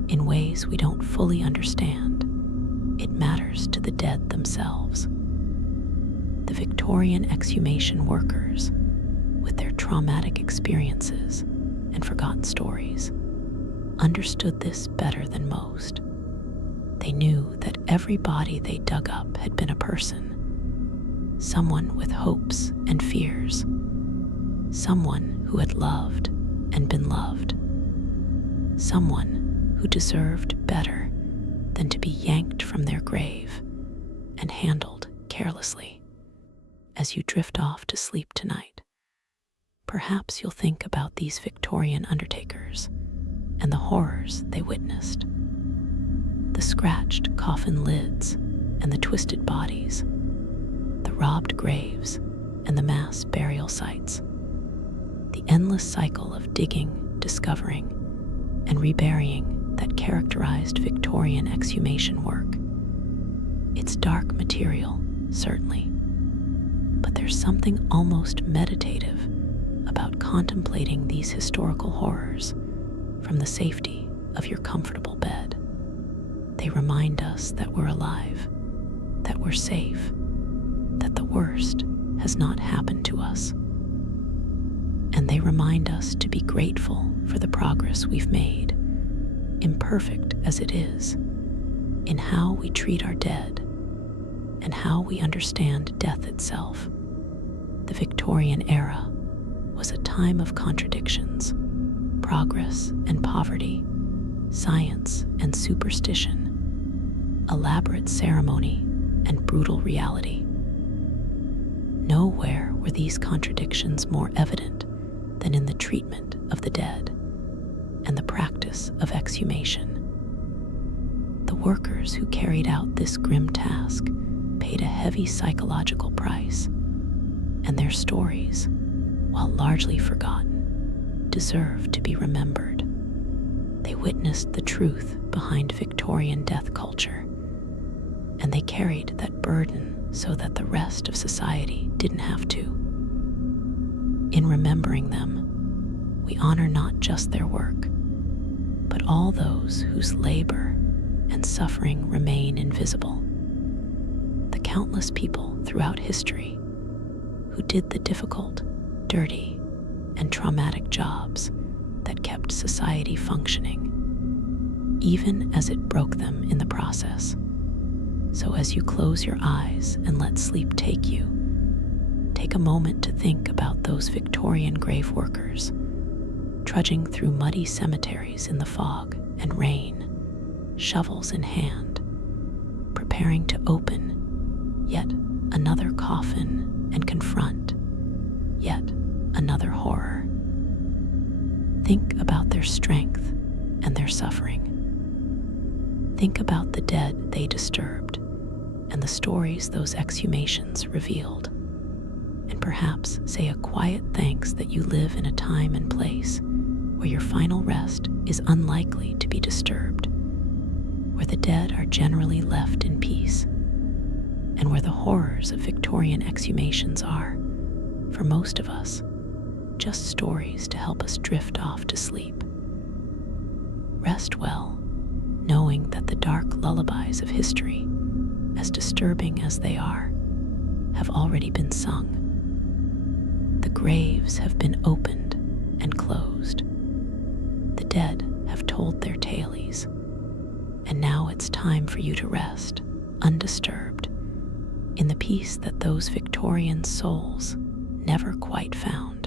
in ways we don't fully understand, it matters to the dead themselves. The Victorian exhumation workers, with their traumatic experiences and forgotten stories, understood this better than most. They knew that every body they dug up had been a person, someone with hopes and fears, someone who had loved and been loved, someone who deserved better than to be yanked from their grave and handled carelessly. As you drift off to sleep tonight, perhaps you'll think about these Victorian undertakers and the horrors they witnessed. The scratched coffin lids and the twisted bodies, the robbed graves and the mass burial sites, the endless cycle of digging, discovering, and reburying that characterized Victorian exhumation work. It's dark material, certainly, but there's something almost meditative about contemplating these historical horrors from the safety of your comfortable bed. They remind us that we're alive, that we're safe, that the worst has not happened to us. And they remind us to be grateful for the progress we've made, imperfect as it is, in how we treat our dead and how we understand death itself. The Victorian era was a time of contradictions, progress and poverty, science and superstition, elaborate ceremony and brutal reality. Nowhere were these contradictions more evident than in the treatment of the dead and the practice of exhumation. The workers who carried out this grim task paid a heavy psychological price, and their stories, while largely forgotten, deserve to be remembered. They witnessed the truth behind Victorian death culture, and they carried that burden so that the rest of society didn't have to. In remembering them, we honor not just their work, but all those whose labor and suffering remain invisible. The countless people throughout history who did the difficult, dirty, and traumatic jobs that kept society functioning, even as it broke them in the process. So as you close your eyes and let sleep take you, take a moment to think about those Victorian grave workers, trudging through muddy cemeteries in the fog and rain, shovels in hand, preparing to open yet another coffin and confront yet another horror. Think about their strength and their suffering. Think about the dead they disturbed and the stories those exhumations revealed, and perhaps say a quiet thanks that you live in a time and place where your final rest is unlikely to be disturbed, where the dead are generally left in peace, and where the horrors of Victorian exhumations are, for most of us, just stories to help us drift off to sleep. Rest well, knowing that the dark lullabies of history, as disturbing as they are, have already been sung. The graves have been opened and closed. The dead have told their tales, and now it's time for you to rest, undisturbed, in the peace that those Victorian souls never quite found.